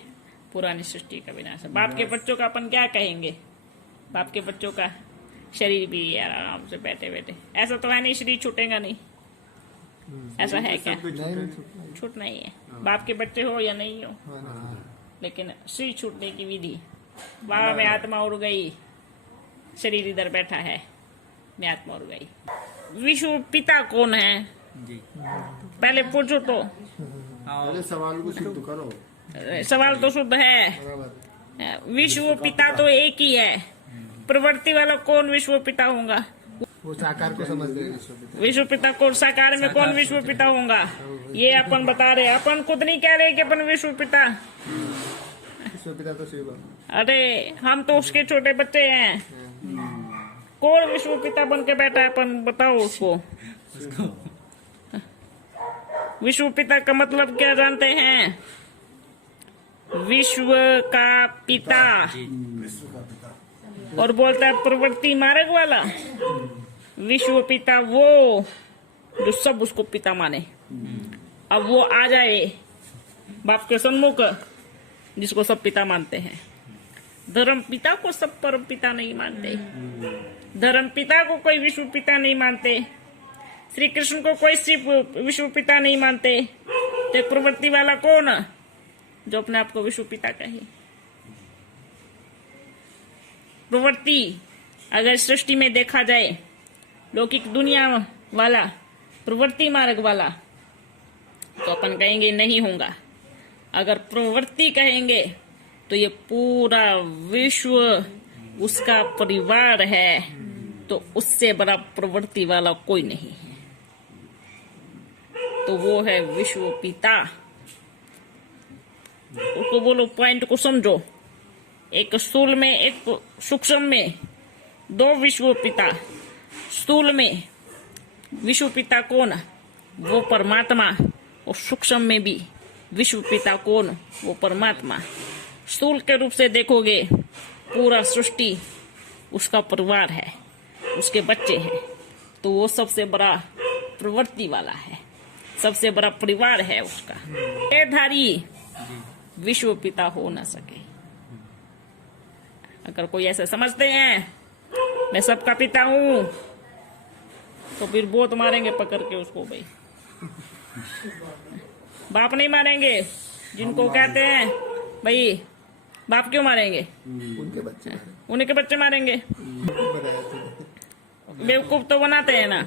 पुरानी सृष्टि का विनाश। बाप के बच्चों का अपन क्या कहेंगे? बाप के बच्चों का शरीर भी यार आराम से बैठे बैठे, ऐसा तो है नहीं शरीर छूटेगा नहीं, ऐसा है क्या? छूट नहीं है। बाप के बच्चे हो या नहीं हो, लेकिन शरीर छूटने की विधि। बाबा में आत्मा उड़ गई, शरीर इधर बैठा है, मैं आत्मा उड़ गई। विश्व पिता कौन है? पहले पूछो तो, पहले सवाल को सिद्ध करो। सवाल तो शुद्ध है। विश्व पिता तो एक ही है, प्रवृत्ति वाला कौन विश्व पिता होगा? वो साकार को समझ गए। विश्व पिता कौन? साकार में कौन विश्व पिता होगा? ये अपन बता रहे, अपन खुद नहीं कह रहे कि अपन विश्व पिता। पिता तो शिव। अरे हम तो उसके छोटे बच्चे हैं। कौन विश्व पिता बन के बैठा है? अपन बताओ उसको। विश्व पिता का मतलब क्या जानते हैं? विश्व का पिता। और बोलता है प्रवृत्ति मार्ग वाला। विश्व पिता वो जो सब उसको पिता माने। अब वो आ जाए बाप के सन्मुख, जिसको सब पिता मानते हैं। धर्म पिता को सब परम पिता नहीं मानते, धर्म पिता को कोई विश्व पिता नहीं मानते, श्री कृष्ण को कोई सिर्फ विश्व पिता नहीं मानते। तो प्रवृत्ति वाला कौन जो अपने आप को विश्व पिता कहे? प्रवृत्ति अगर सृष्टि में देखा जाए, लौकिक दुनिया वाला, प्रवृत्ति मार्ग वाला, तो अपन कहेंगे नहीं होगा। अगर प्रवृत्ति कहेंगे तो ये पूरा विश्व उसका परिवार है, तो उससे बड़ा प्रवृत्ति वाला कोई नहीं है। तो वो है विश्व पिता। उसको बोलो, पॉइंट को समझो। एक स्थूल में एक सूक्ष्म में दो विश्व पिता। स्थूल में विश्व पिता कौन? वो परमात्मा। और सूक्ष्म में भी विश्व पिता कौन? वो परमात्मा। स्थूल के रूप से देखोगे पूरा सृष्टि उसका परिवार है, उसके बच्चे हैं, तो वो सबसे बड़ा प्रवृत्ति वाला है, सबसे बड़ा परिवार है उसका। शरीरधारी विश्व पिता हो न सके। अगर कोई ऐसे समझते हैं मैं सबका पिता हूं, तो फिर बहुत मारेंगे पकड़ के उसको भाई। बाप नहीं मारेंगे, जिनको कहते हैं भाई बाप क्यों मारेंगे, उनके बच्चे उन्हीं के बच्चे मारेंगे। बेवकूफ तो बनाते हैं ना,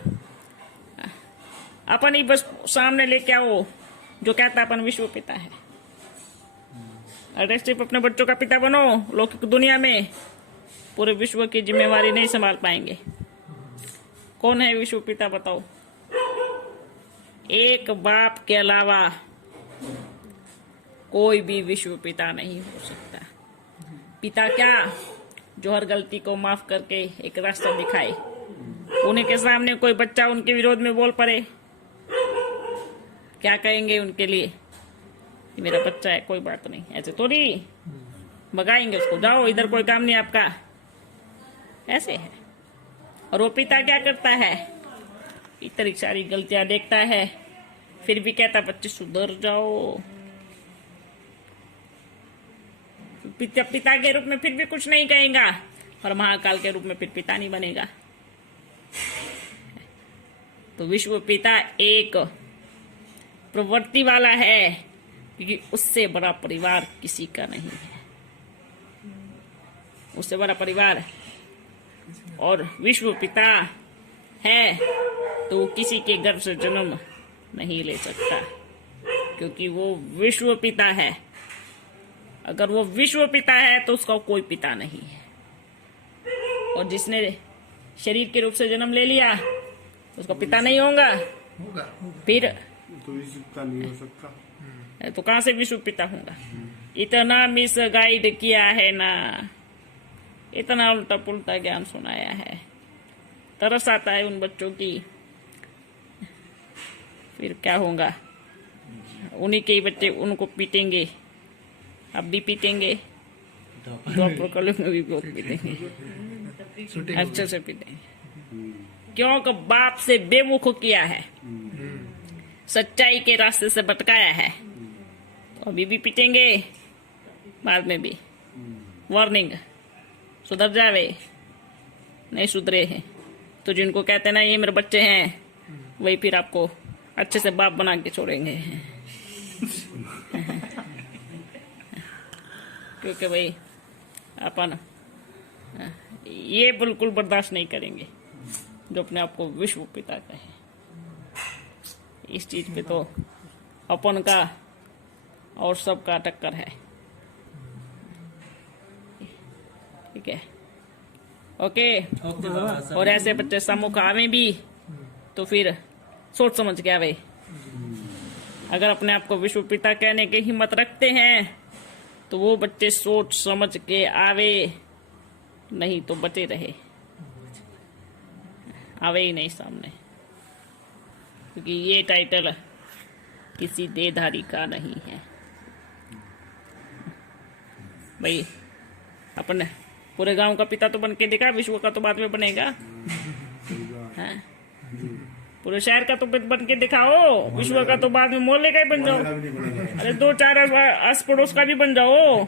अपन ही बस सामने लेके आओ जो कहता अपन विश्व पिता है। अगर सिर्फ अपने बच्चों का पिता बनो, लौकिक दुनिया में पूरे विश्व की जिम्मेवारी नहीं संभाल पाएंगे। कौन है विश्व पिता बताओ? एक बाप के अलावा कोई भी विश्व पिता नहीं हो सकता। पिता क्या, जो हर गलती को माफ करके एक रास्ता दिखाए। उन्हीं के सामने कोई बच्चा उनके विरोध में बोल पड़े, क्या कहेंगे उनके लिए? कि मेरा बच्चा है, कोई बात नहीं, ऐसे थोड़ी भगाएंगे उसको, जाओ इधर कोई काम नहीं आपका, ऐसे है। और वो पिता क्या करता है? इतनी सारी गलतियां देखता है, फिर भी कहता बच्चे सुधर जाओ। पिता के रूप में फिर भी कुछ नहीं कहेगा, और महाकाल के रूप में फिर पिता नहीं बनेगा। तो विश्व पिता एक प्रवृत्ति वाला है, क्योंकि उससे बड़ा परिवार किसी का नहीं है, उससे बड़ा परिवार। और विश्व पिता है तो किसी के गर्भ से जन्म नहीं ले सकता, क्योंकि वो विश्व पिता है। अगर वो विश्व पिता है तो उसका कोई पिता नहीं है। और जिसने शरीर के रूप से जन्म ले लिया उसका पिता नहीं होगा, फिर तो विश्व पिता नहीं हो सकता। तो कहां से विश्व पिता होगा? इतना मिस गाइड किया है ना, इतना उल्टा पुल्टा ज्ञान सुनाया है, तरस आता है उन बच्चों की। फिर क्या होगा? उन्हीं के ही बच्चे उनको पीटेंगे, अब भी पीटेंगे, द्वापर कलयुग में भी बहुत पीटेंगे, अच्छे से पीटेंगे। क्योंकि बाप से बेमुख किया है, सच्चाई के रास्ते से भटकाया है, तो अभी भी पीटेंगे, बाद में भी। वार्निंग, सुधर जावे, नहीं सुधरे हैं तो जिनको कहते ना ये मेरे बच्चे हैं, वही फिर आपको अच्छे से बाप बना के छोड़ेंगे। क्योंकि भाई अपन ये बिल्कुल बर्दाश्त नहीं करेंगे जो अपने आप को विश्व पिता कहे। इस चीज पे तो अपन का और सबका टक्कर है। ठीक है, ओके। और ऐसे बच्चे सम्मुख आवे भी तो फिर सोच समझ के आवे। अगर अपने आप को विश्व पिता कहने की हिम्मत रखते हैं तो वो बच्चे सोच समझ के आवे, नहीं तो बचे रहे, आवे ही नहीं सामने, क्योंकि ये टाइटल किसी देहधारी का नहीं है। भाई अपन पूरे गांव का पिता तो बन के देखा, विश्व का तो बाद में बनेगा। हाँ? पूरे शहर का तो बन के दिखाओ, विश्व का तो बाद में मोहल्ले का ही बन जाओ। अरे 2-4 आस पड़ोस का भी बन जाओ,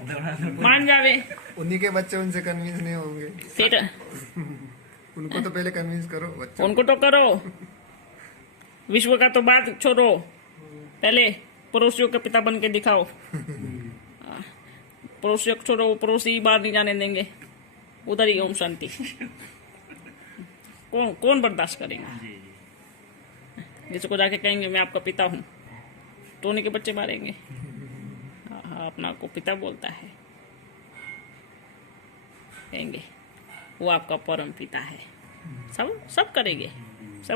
मान जावे। उन्हीं के बच्चे उनसे कन्विंस नहीं होंगे, फिर उनको तो पहले कन्विंस करो बच्चों। उनको तो करो, विश्व का तो बात छोड़ो, पहले पड़ोसियों के पिता बन के दिखाओ। पड़ोसियों को छोड़ो, पड़ोसी बाहर नहीं जाने देंगे, उधर ही ओम शांति। कौन बर्दाश्त करेगा? जिसको जाके कहेंगे मैं आपका पिता हूँ, तो उन्हीं के बच्चे मारेंगे। अपना को पिता बोलता है, कहेंगे वो आपका परम पिता है। सब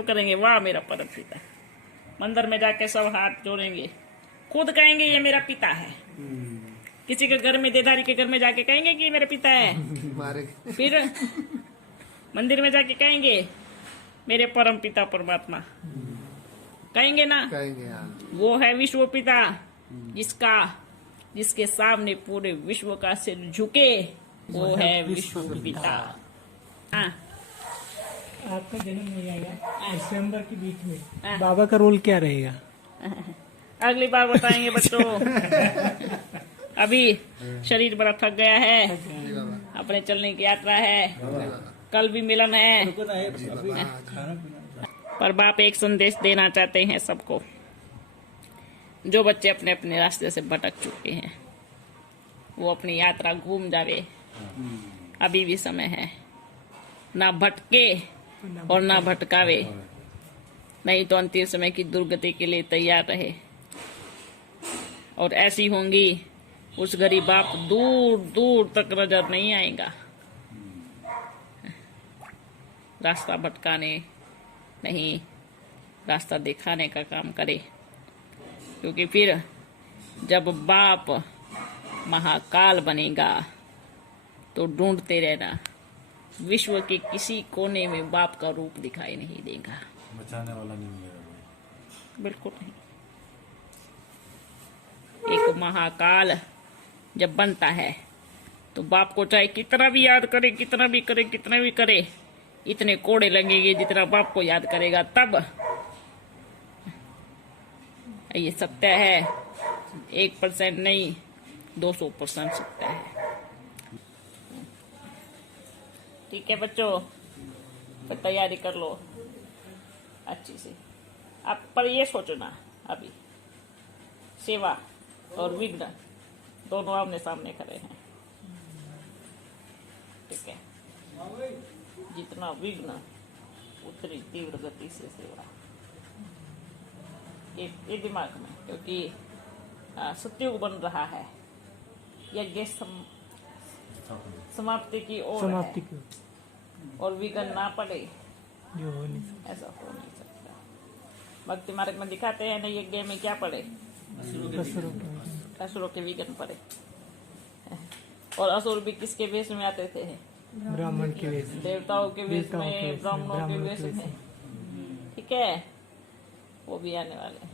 करेंगे वाह मेरा परम पिता। मंदिर में जाके सब हाथ जोड़ेंगे, खुद कहेंगे ये मेरा पिता है। किसी के घर में, देदारी के घर में जाके कहेंगे कि मेरे पिता है, मारेंगे। फिर मंदिर में जाके कहेंगे मेरे परम पिता परमात्मा, कहेंगे ना? कहेंगे हाँ। वो है विश्व पिता, जिसके सामने पूरे विश्व का सिर झुके वो है विश्व पिता। हाँ, आपका जन्म हो जाएगा स्वयंवर के बीच में, हाँ। बाबा का रोल क्या रहेगा? अगली बार बताएंगे बच्चों। अभी शरीर बड़ा थक गया है, अपने चलने की यात्रा है, कल भी मिलन है। पर बाप एक संदेश देना चाहते हैं सबको, जो बच्चे अपने अपने रास्ते से भटक चुके हैं वो अपनी यात्रा घूम जावे, अभी भी समय है। ना भटके और ना भटकावे, नहीं तो अंतिम समय की दुर्गति के लिए तैयार रहे। और ऐसी होंगी उस गरीब बाप दूर दूर तक नजर नहीं आएगा। रास्ता भटकाने नहीं, रास्ता दिखाने का काम करे, क्योंकि फिर जब बाप महाकाल बनेगा तो ढूंढते रहना, विश्व के किसी कोने में बाप का रूप दिखाई नहीं देगा। बचाने वाला नहीं मिलेगा। बिल्कुल नहीं। एक महाकाल जब बनता है तो बाप को चाहे कितना भी याद करे, कितना भी करे, कितना भी करे, इतने कोड़े लगेंगे जितना बाप को याद करेगा। तब ये सत्य है, 1% नहीं 200% सत्य है। ठीक है बच्चों, फिर तैयारी कर लो अच्छी से। आप पर ये सोचना, अभी सेवा और विघ्न दोनों आमने सामने खड़े हैं। ठीक है, जितना विघ्न उतनी तीव्र गति से सेवा, ये दिमाग में, क्योंकि सत्युग बन रहा है, यज्ञ समाप्ति की ओर समाप्ति है, की और विघ्न ना पड़े जो हो नहीं सकता। ऐसा हो नहीं सकता। भक्ति मार्ग में दिखाते हैं ना, यज्ञ में क्या पड़े? असुरों के विघ्न पड़े। और असुर भी किसके वेश में आते थे? ब्राह्मण के वेश में, देवताओं के वेश देवताओं के में, वेश में, ब्राह्मणों के ब्राह्मणों वेश के वेश में। में। ठीक है, वो भी आने वाले हैं।